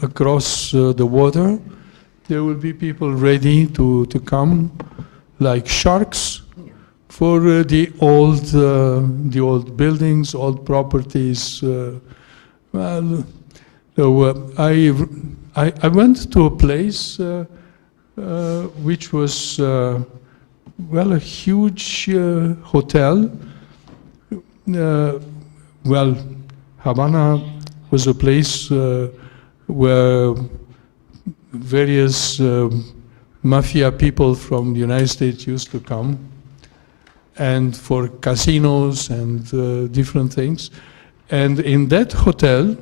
across the water, there will be people ready to come like sharks for the old buildings, old properties. I went to a place which was a huge hotel. Havana was a place where various mafia people from the United States used to come, and for casinos and different things. And in that hotel,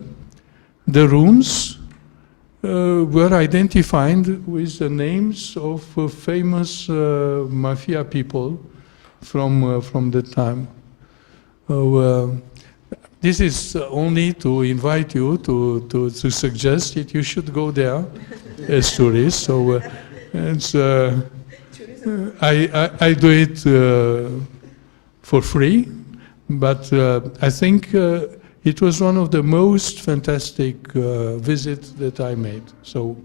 the rooms were identified with the names of famous mafia people from the time. This is only to invite you to suggest that you should go there as tourists. So I do it for free, but I think it was one of the most fantastic visits that I made. So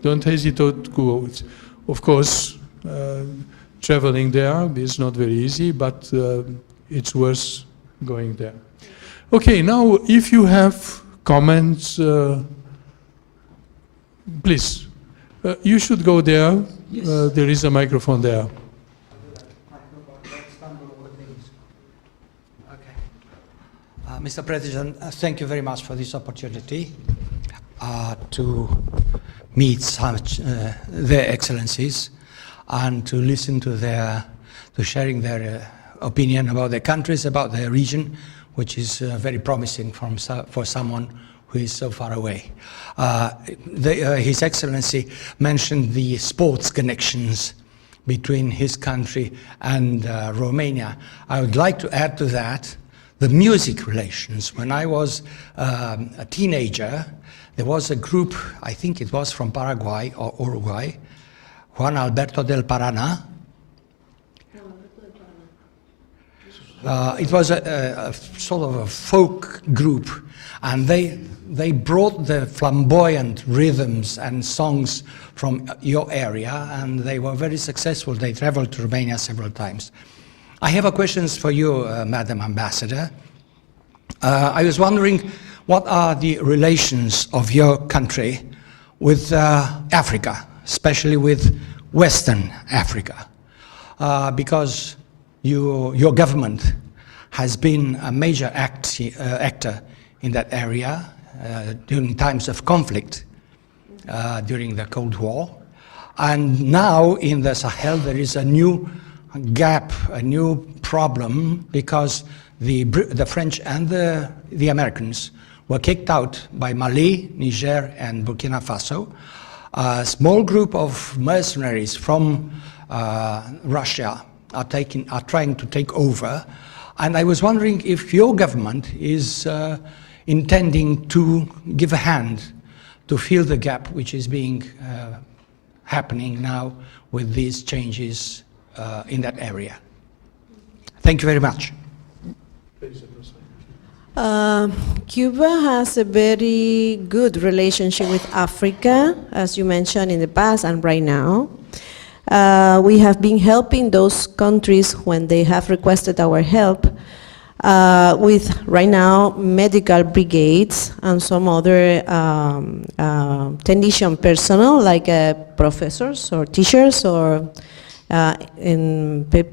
don't hesitate to go. Of course, traveling there is not very easy, but it's worth going there. Okay, now if you have comments, please, you should go there. Yes. There is a microphone there. Mr. President, thank you very much for this opportunity to meet their excellencies and to listen to sharing their opinion about their countries, about their region, which is very promising for someone who is so far away. His Excellency mentioned the sports connections between his country and Romania. I would like to add to that the music relations. When I was a teenager, there was a group, I think it was from Paraguay or Uruguay, Juan Alberto del Paraná. It was a sort of a folk group, and they brought the flamboyant rhythms and songs from your area, and they were very successful. They traveled to Romania several times. I have a question for you, Madam Ambassador. I was wondering, what are the relations of your country with Africa, especially with Western Africa? Because your government has been a major actor in that area during times of conflict, during the Cold War. And now in the Sahel there is a new gap, a new problem, because the French and the Americans were kicked out by Mali, Niger and Burkina Faso. A small group of mercenaries from Russia are trying to take over, and I was wondering if your government is intending to give a hand to fill the gap which is being happening now with these changes in that area. Thank you very much. Cuba has a very good relationship with Africa, as you mentioned in the past and right now. We have been helping those countries when they have requested our help with, right now, medical brigades and some other technician personnel, like professors or teachers or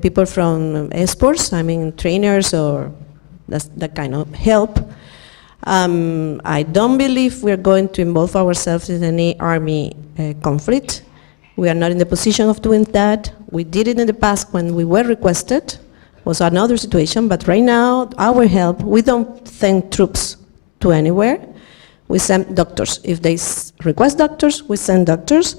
people from sports, I mean trainers or that kind of help. I don't believe we're going to involve ourselves in any army conflict. We are not in the position of doing that. We did it in the past when we were requested. Was another situation, but right now, our help, we don't send troops to anywhere. We send doctors. If they request doctors, we send doctors.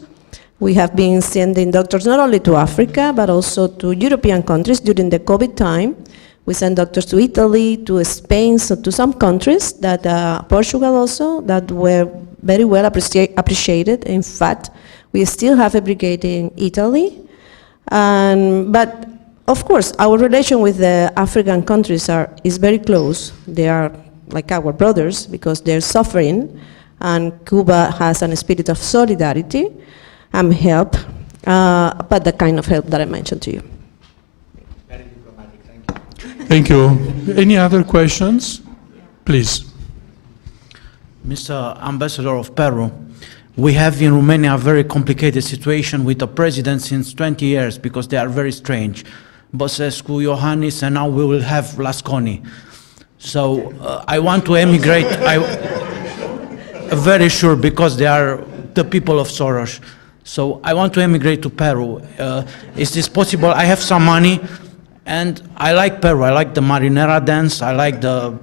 We have been sending doctors not only to Africa, but also to European countries during the COVID time. We send doctors to Italy, to Spain, so to some countries, that Portugal also, that were very well appreciated. In fact, we still have a brigade in Italy. But of course, our relation with the African countries is very close. They are like our brothers because they're suffering, and Cuba has a spirit of solidarity and help, but the kind of help that I mentioned to you. Very diplomatic, thank you. Thank you. Any other questions? Please. Mr. Ambassador of Peru, we have in Romania a very complicated situation with the president since 20 years because they are very strange. Băsescu, Iohannis, and now we will have Lasconi. So I want to emigrate, very sure, because they are the people of Soros. So I want to emigrate to Peru. Is this possible? I have some money, and I like Peru. I like the marinera dance. I like the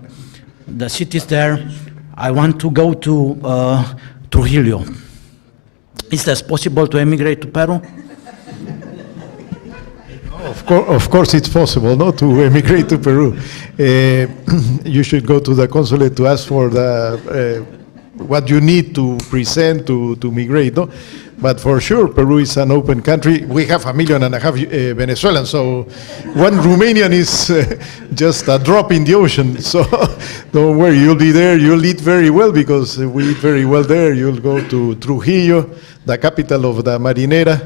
cities there. I want to go to Julio. Is this possible to emigrate to Peru? Of course, it's possible, no, to emigrate to Peru. You should go to the consulate to ask for what you need to present to migrate, no? But for sure, Peru is an open country. We have 1.5 million Venezuelans, so one Romanian is just a drop in the ocean. So don't worry, you'll be there. You'll eat very well because we eat very well there. You'll go to Trujillo, the capital of the marinera,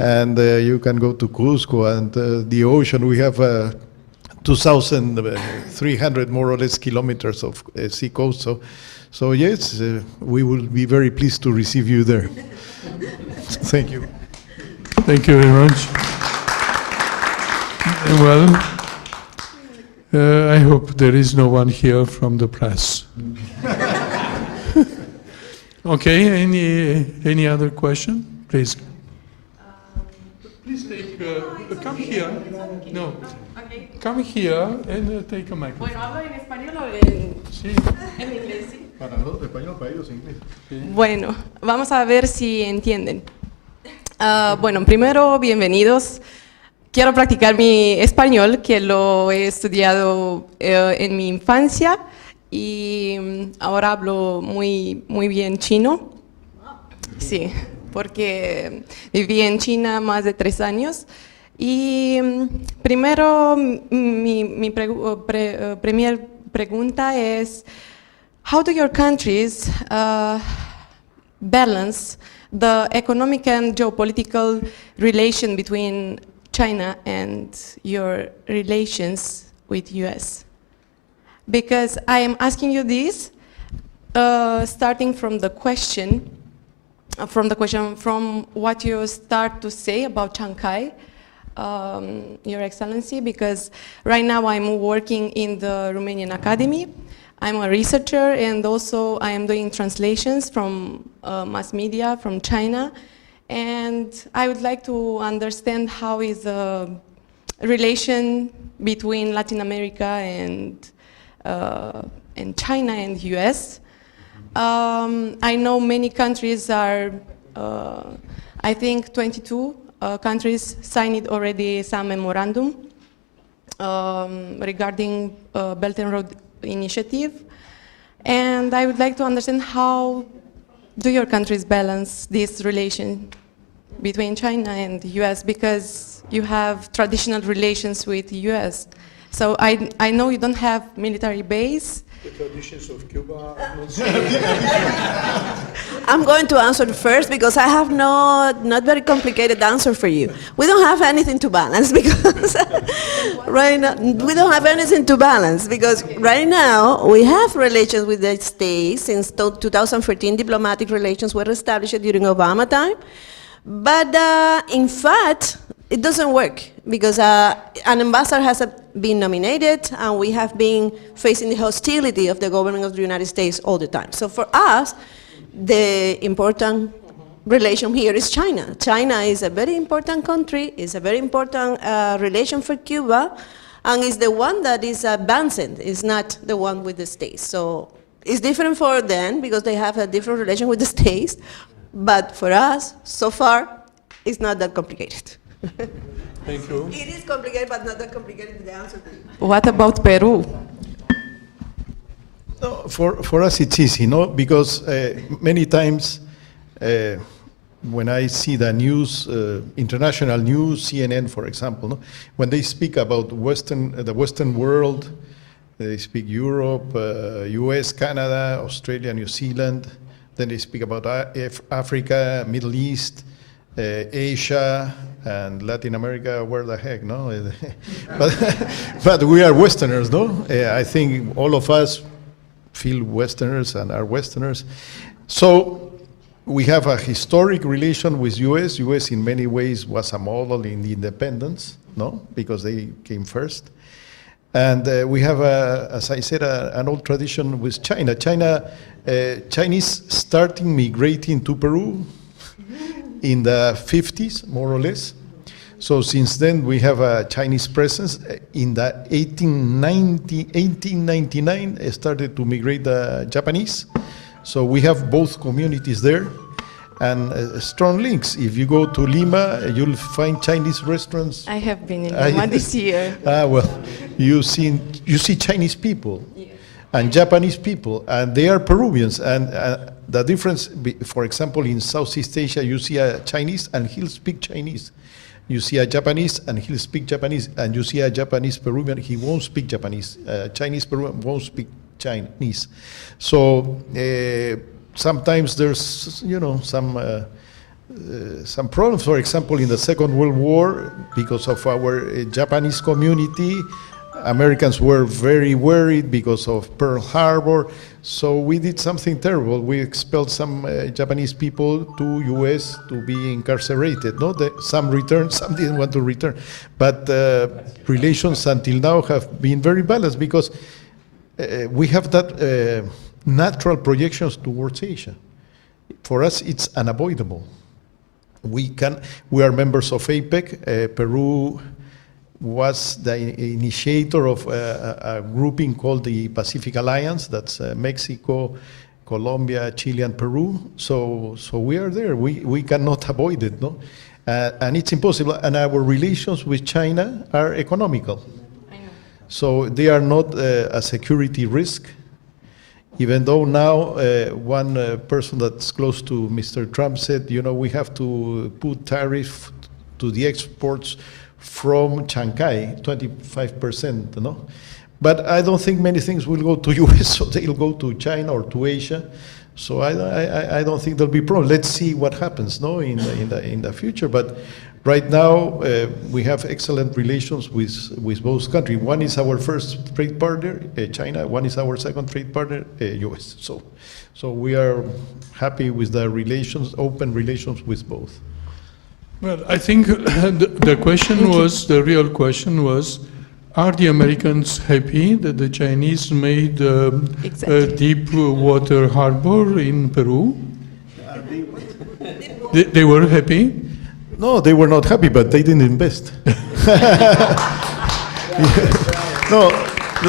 and you can go to Cusco and the ocean. We have 2,300 more or less kilometers of sea coast. So yes, we will be very pleased to receive you there. Thank you. Thank you very much. Well, I hope there is no one here from the press. Okay, any other question? Please. Please take, come here. No. Okay. Come here and take a microphone. Bueno, ¿hablo en español o Sí. en inglés? ¿Sí? Para nosotros español, para ellos inglés. Bueno, vamos a ver si entienden. Bueno, primero, bienvenidos. Quiero practicar mi español, que lo he estudiado en mi infancia y ahora hablo muy bien chino. Sí, porque viví en China más de 3 años. Y primero, mi primera pregunta es, how do your countries balance the economic and geopolitical relation between China and your relations with US? Because I am asking you this, starting from what you start to say about Shanghai, Your Excellency, because right now I'm working in the Romanian Academy. I'm a researcher, and also I am doing translations from mass media from China. And I would like to understand how is the relation between Latin America and China and US. I know many countries are, I think 22 countries signed already some memorandum regarding Belt and Road Initiative. And I would like to understand how do your countries balance this relation between China and the US, because you have traditional relations with the US. So I know you don't have military base. The traditions of Cuba. I'm going to answer first because I have not very complicated answer for you. We don't have anything to balance because right now we don't have anything to balance because right now we have relations with the States since 2014. Diplomatic relations were established during Obama time, but in fact it doesn't work because an ambassador has been nominated and we have been facing the hostility of the government of the United States all the time. So for us, the important relation here is China. China is a very important country, is a very important relation for Cuba, and is the one that is advancing, is not the one with the States. So it's different for them because they have a different relation with the States, but for us, so far, it's not that complicated. Thank you. It is complicated, but not that complicated, the answer to you. What about Peru? No, for us it's easy, no? Because many times when I see the news, international news, CNN, for example, no? When they speak about the Western world, they speak Europe, US, Canada, Australia, New Zealand. Then they speak about Africa, Middle East, Asia, and Latin America. Where the heck, no? but we are Westerners, no? I think all of us feel Westerners and are Westerners. So we have a historic relation with US. US in many ways was a model in the independence, no? Because they came first. And we have, as I said, an old tradition with China. Chinese starting migrating to Peru in the 50s, more or less. So since then, we have a Chinese presence. In the 1899, started to migrate the Japanese. So we have both communities there. And strong links. If you go to Lima, you'll find Chinese restaurants. I have been in Lima this year. Well, you see Chinese people and Japanese people, and they are Peruvians. And the difference, for example, in Southeast Asia, you see a Chinese and he'll speak Chinese. You see a Japanese and he'll speak Japanese, and you see a Japanese Peruvian, he won't speak Japanese. Chinese Peruvian won't speak Chinese. So sometimes there's, some problems. For example, in the Second World War, because of our Japanese community, Americans were very worried because of Pearl Harbor. So we did something terrible. We expelled some Japanese people to US to be incarcerated. No, some returned, some didn't want to return. But relations until now have been very balanced because we have that natural projections towards Asia. For us, it's unavoidable. We are members of APEC. Peru was the initiator of a grouping called the Pacific Alliance. That's Mexico, Colombia, Chile, and Peru. So we are there. We cannot avoid it, no? And it's impossible. And our relations with China are economical. I know. So they are not a security risk. Even though now one person that's close to Mr. Trump said, we have to put tariff to the exports from Shanghai, 25%, no? But I don't think many things will go to US, so they'll go to China or to Asia. So I don't think there'll be problem. Let's see what happens, no, in the future. But right now we have excellent relations with both countries. One is our first trade partner, China. One is our second trade partner, US. So we are happy with the relations, open relations with both. Well, I think the question was, the real question was, are the Americans happy that the Chinese made Exactly. a deep water harbor in Peru? They were happy? No, they were not happy, but they didn't invest. No,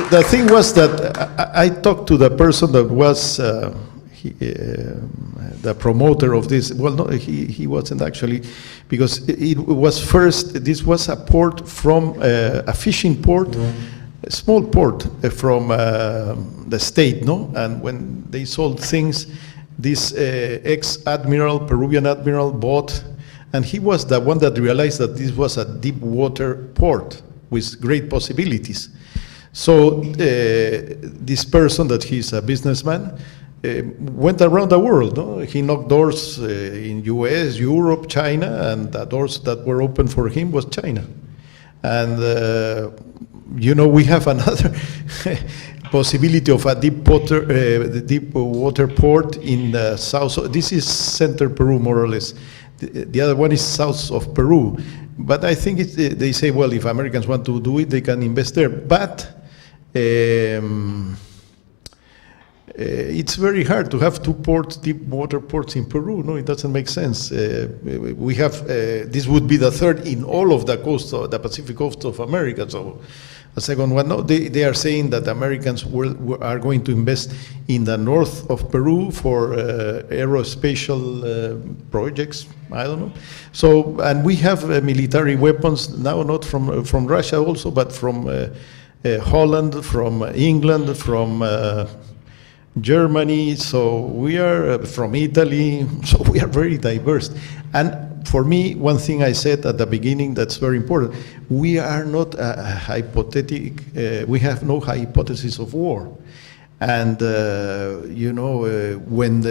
the thing was that I talked to the person that was the promoter of this. Well, no, he wasn't actually, because it was first, this was a port from a fishing port, a small port from the state, no? And when they sold things, this ex-admiral, Peruvian admiral, bought, and he was the one that realized that this was a deep water port with great possibilities. So this person, that he's a businessman, went around the world. No? He knocked doors in US, Europe, China, and the doors that were open for him was China. And we have another possibility of a deep water port in the south. So this is center Peru, more or less. The other one is south of Peru. But I think they say, well, if Americans want to do it, they can invest there. But it's very hard to have two ports, deep water ports in Peru. No, it doesn't make sense. We have this would be the third in all of the coast, the Pacific coast of America. So the second one, no, they are saying that Americans are going to invest in the north of Peru for aerospatial projects. I don't know. So, and we have military weapons now, not from Russia also, but from Holland, from England, from Germany, so we are from Italy, so we are very diverse. And for me, one thing I said at the beginning that's very important, we are not a hypothetic, we have no hypothesis of war. And, you know, when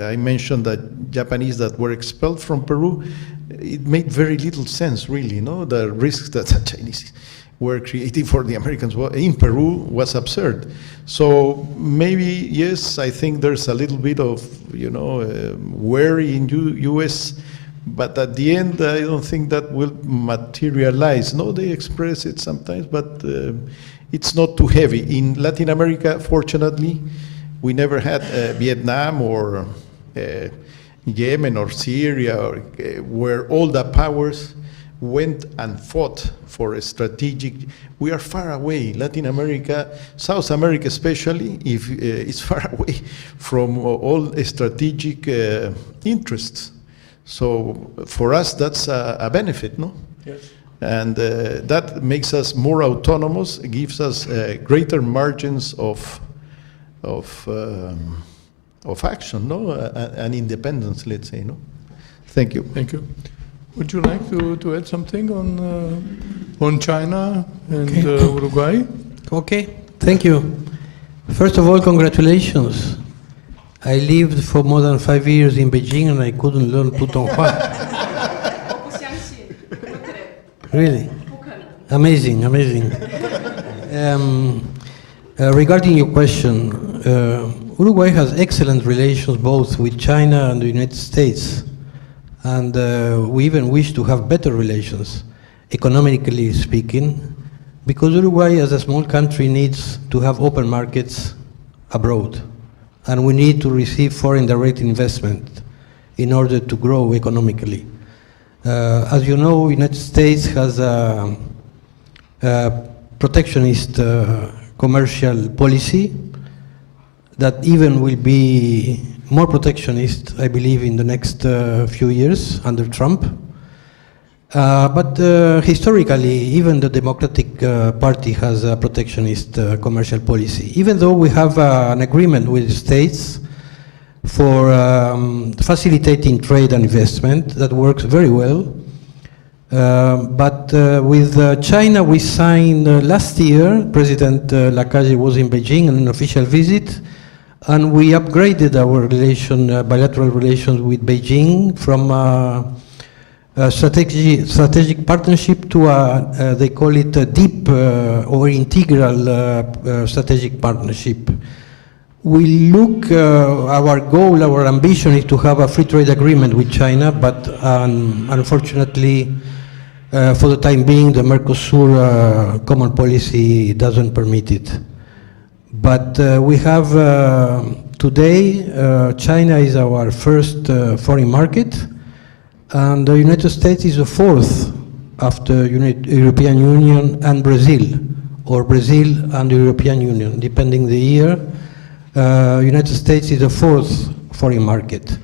I mentioned that Japanese that were expelled from Peru, it made very little sense, really, no? The risks that the Chinese were creating for the Americans in Peru was absurd. So maybe, yes, I think there's a little bit of, you know, worry in U.S., but at the end, I don't think that will materialize. No, they express it sometimes, but it's not too heavy. In Latin America, fortunately, we never had Vietnam or Yemen or Syria, or, where all the powers went and fought for a strategic. We are far away. Latin America, South America especially, if it's far away from all strategic interests. So for us, that's a benefit, no? Yes. And that makes us more autonomous, gives us greater margins of action, no, and independence, let's say, no. Thank you. Thank you. Would you like to add something on China and Uruguay? Okay, thank you. First of all, congratulations. I lived for more than 5 years in Beijing and I couldn't learn Putonghua. Really? Amazing, amazing. Regarding your question, Uruguay has excellent relations both with China and the United States. And we even wish to have better relations, economically speaking, because Uruguay, as a small country, needs to have open markets abroad. And we need to receive foreign direct investment in order to grow economically. As you know, the United States has a protectionist commercial policy that even will be more protectionist, I believe, in the next few years under Trump. But historically, even the Democratic Party has a protectionist commercial policy. Even though we have an agreement with the states for facilitating trade and investment that works very well. But with China, we signed last year, President Lacalle was in Beijing on an official visit, and we upgraded our bilateral relations with Beijing from a strategic partnership to they call it a deep or integral strategic partnership. We look, our goal, our ambition is to have a free trade agreement with China, but unfortunately, for the time being, the Mercosur common policy doesn't permit it. But we have, today, China is our first foreign market, and the United States is the fourth after European Union and Brazil, or Brazil and the European Union, depending the year. United States is the fourth foreign market.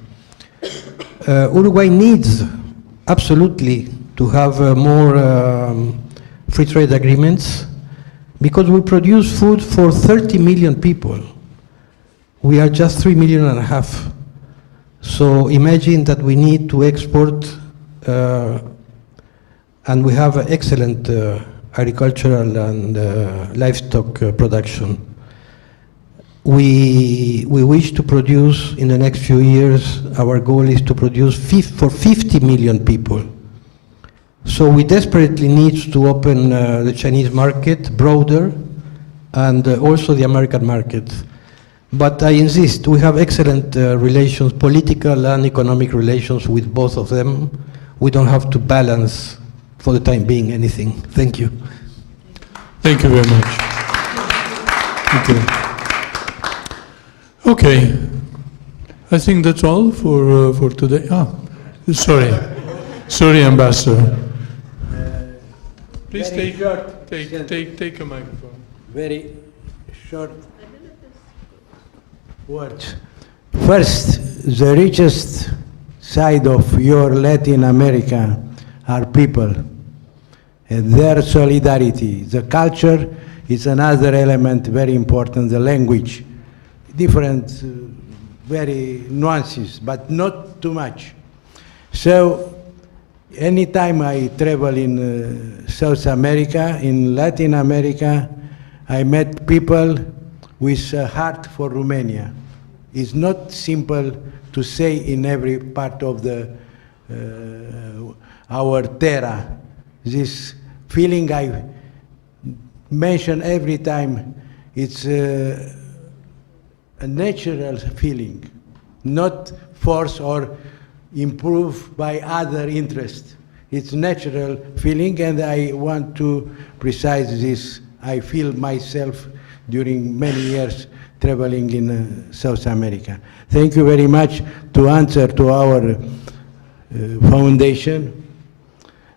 Uruguay needs absolutely to have more free trade agreements because we produce food for 30 million people. We are just 3.5 million. So imagine that we need to export, and we have excellent agricultural and livestock production. We wish to produce in the next few years, our goal is to produce for 50 million people. So we desperately need to open the Chinese market broader and also the American market. But I insist, we have excellent relations, political and economic relations with both of them. We don't have to balance for the time being, anything. Thank you. Thank you very much. Thank you. Okay, I think that's all for today. Sorry, Ambassador. Please take a microphone. Very short words. First, the richest side of your Latin America are people and their solidarity. The culture is another element very important, the language. Different, very nuances, but not too much. So, anytime I travel in South America, in Latin America, I met people with a heart for Romania. It's not simple to say in every part of our terra. This feeling I mention every time, it's a natural feeling, not forced or improved by other interests. It's natural feeling, and I want to precise this. I feel myself during many years traveling in South America. Thank you very much to answer to our foundation,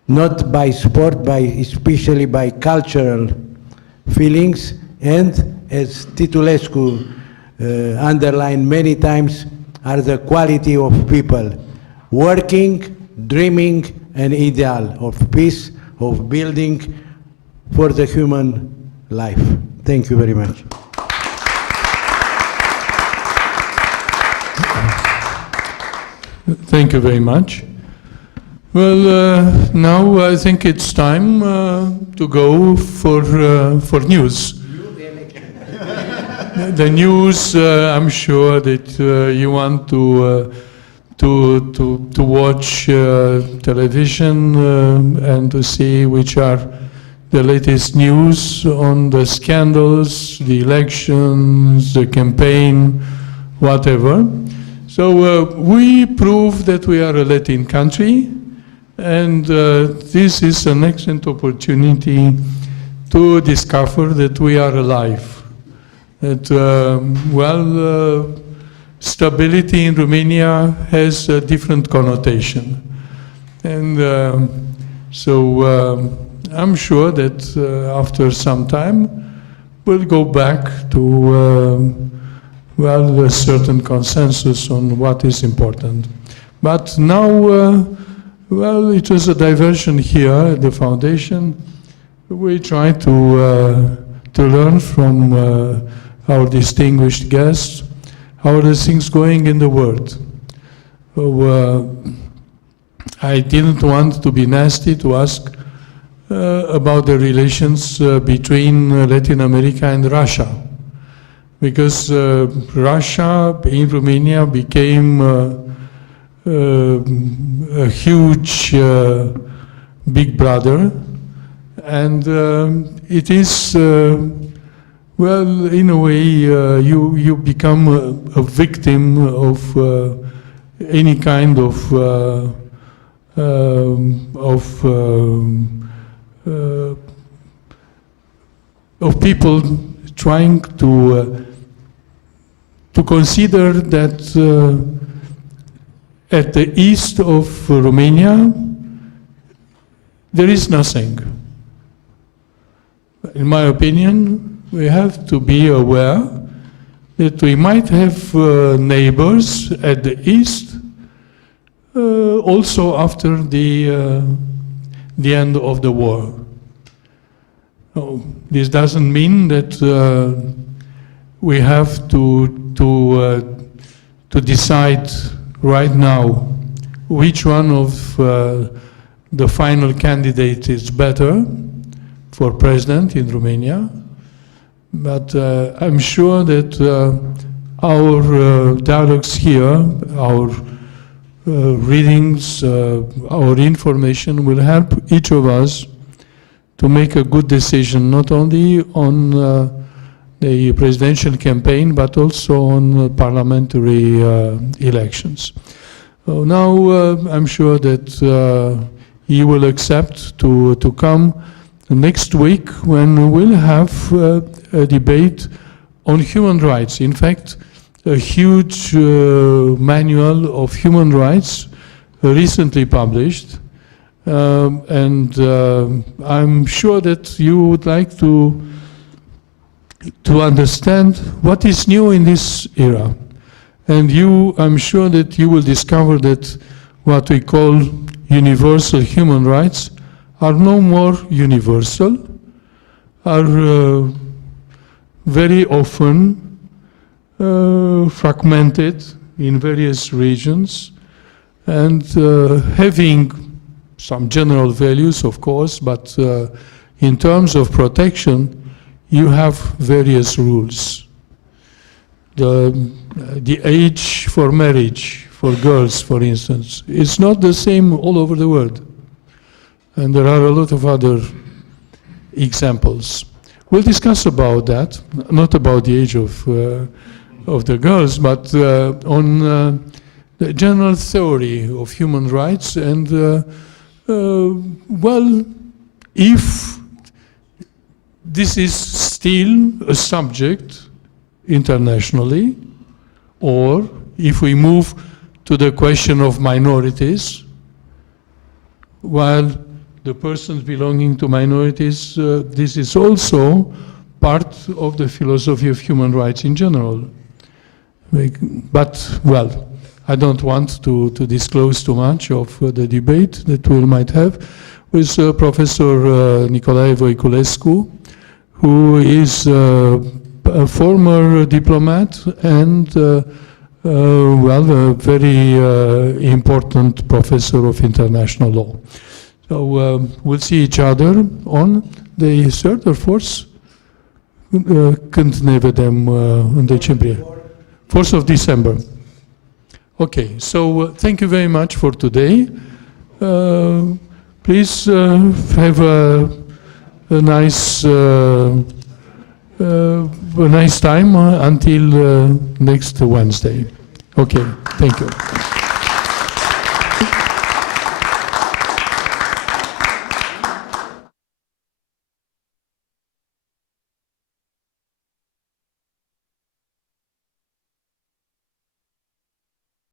not by sport, by especially by cultural feelings, and as Titulescu underlined many times, are the quality of people working, dreaming an ideal of peace, of building for the human life. Thank you very much. Thank you very much. Well, now I think it's time to go for news. The news, I'm sure that you want to watch television and to see which are the latest news on the scandals, the elections, the campaign, whatever. So we prove that we are a Latin country, and this is an excellent opportunity to discover that we are alive. That, stability in Romania has a different connotation. And so I'm sure that after some time we'll go back to a certain consensus on what is important. But now, it was a diversion here at the foundation. We try to learn from our distinguished guests how are the things going in the world. So, I didn't want to be nasty to ask about the relations between Latin America and Russia, because Russia in Romania became a huge big brother, and it is, in a way, you become a victim of any kind of people trying to consider that at the east of Romania there is nothing. In my opinion, we have to be aware that we might have neighbors at the east also after the end of the war. So this doesn't mean that we have to decide right now which one of the final candidate is better for president in Romania. But I'm sure that our dialogues here, our readings, our information will help each of us to make a good decision, not only on the presidential campaign, but also on parliamentary elections. So now I'm sure that he will accept to come next week when we'll have a debate on human rights. In fact, a huge manual of human rights recently published, and I'm sure that you would like to understand what is new in this era. And I'm sure that you will discover that what we call universal human rights are no more universal, are very often fragmented in various regions, and having some general values, of course, but in terms of protection, you have various rules. The age for marriage for girls, for instance, is not the same all over the world. And there are a lot of other examples. We'll discuss about that, not about the age of the girls, but on the general theory of human rights. And well, if this is still a subject internationally, or if we move to the question of minorities, while the persons belonging to minorities, this is also part of the philosophy of human rights in general. But, well, I don't want to disclose too much of the debate that we might have with Professor Nicolae Voiculescu, who is a former diplomat and, well, a very important professor of international law. So we'll see each other on the 3rd or 4th, când ne vedem în decembrie? 4th of December. Okay, so thank you very much for today. Please have a nice time until next Wednesday. Okay, thank you.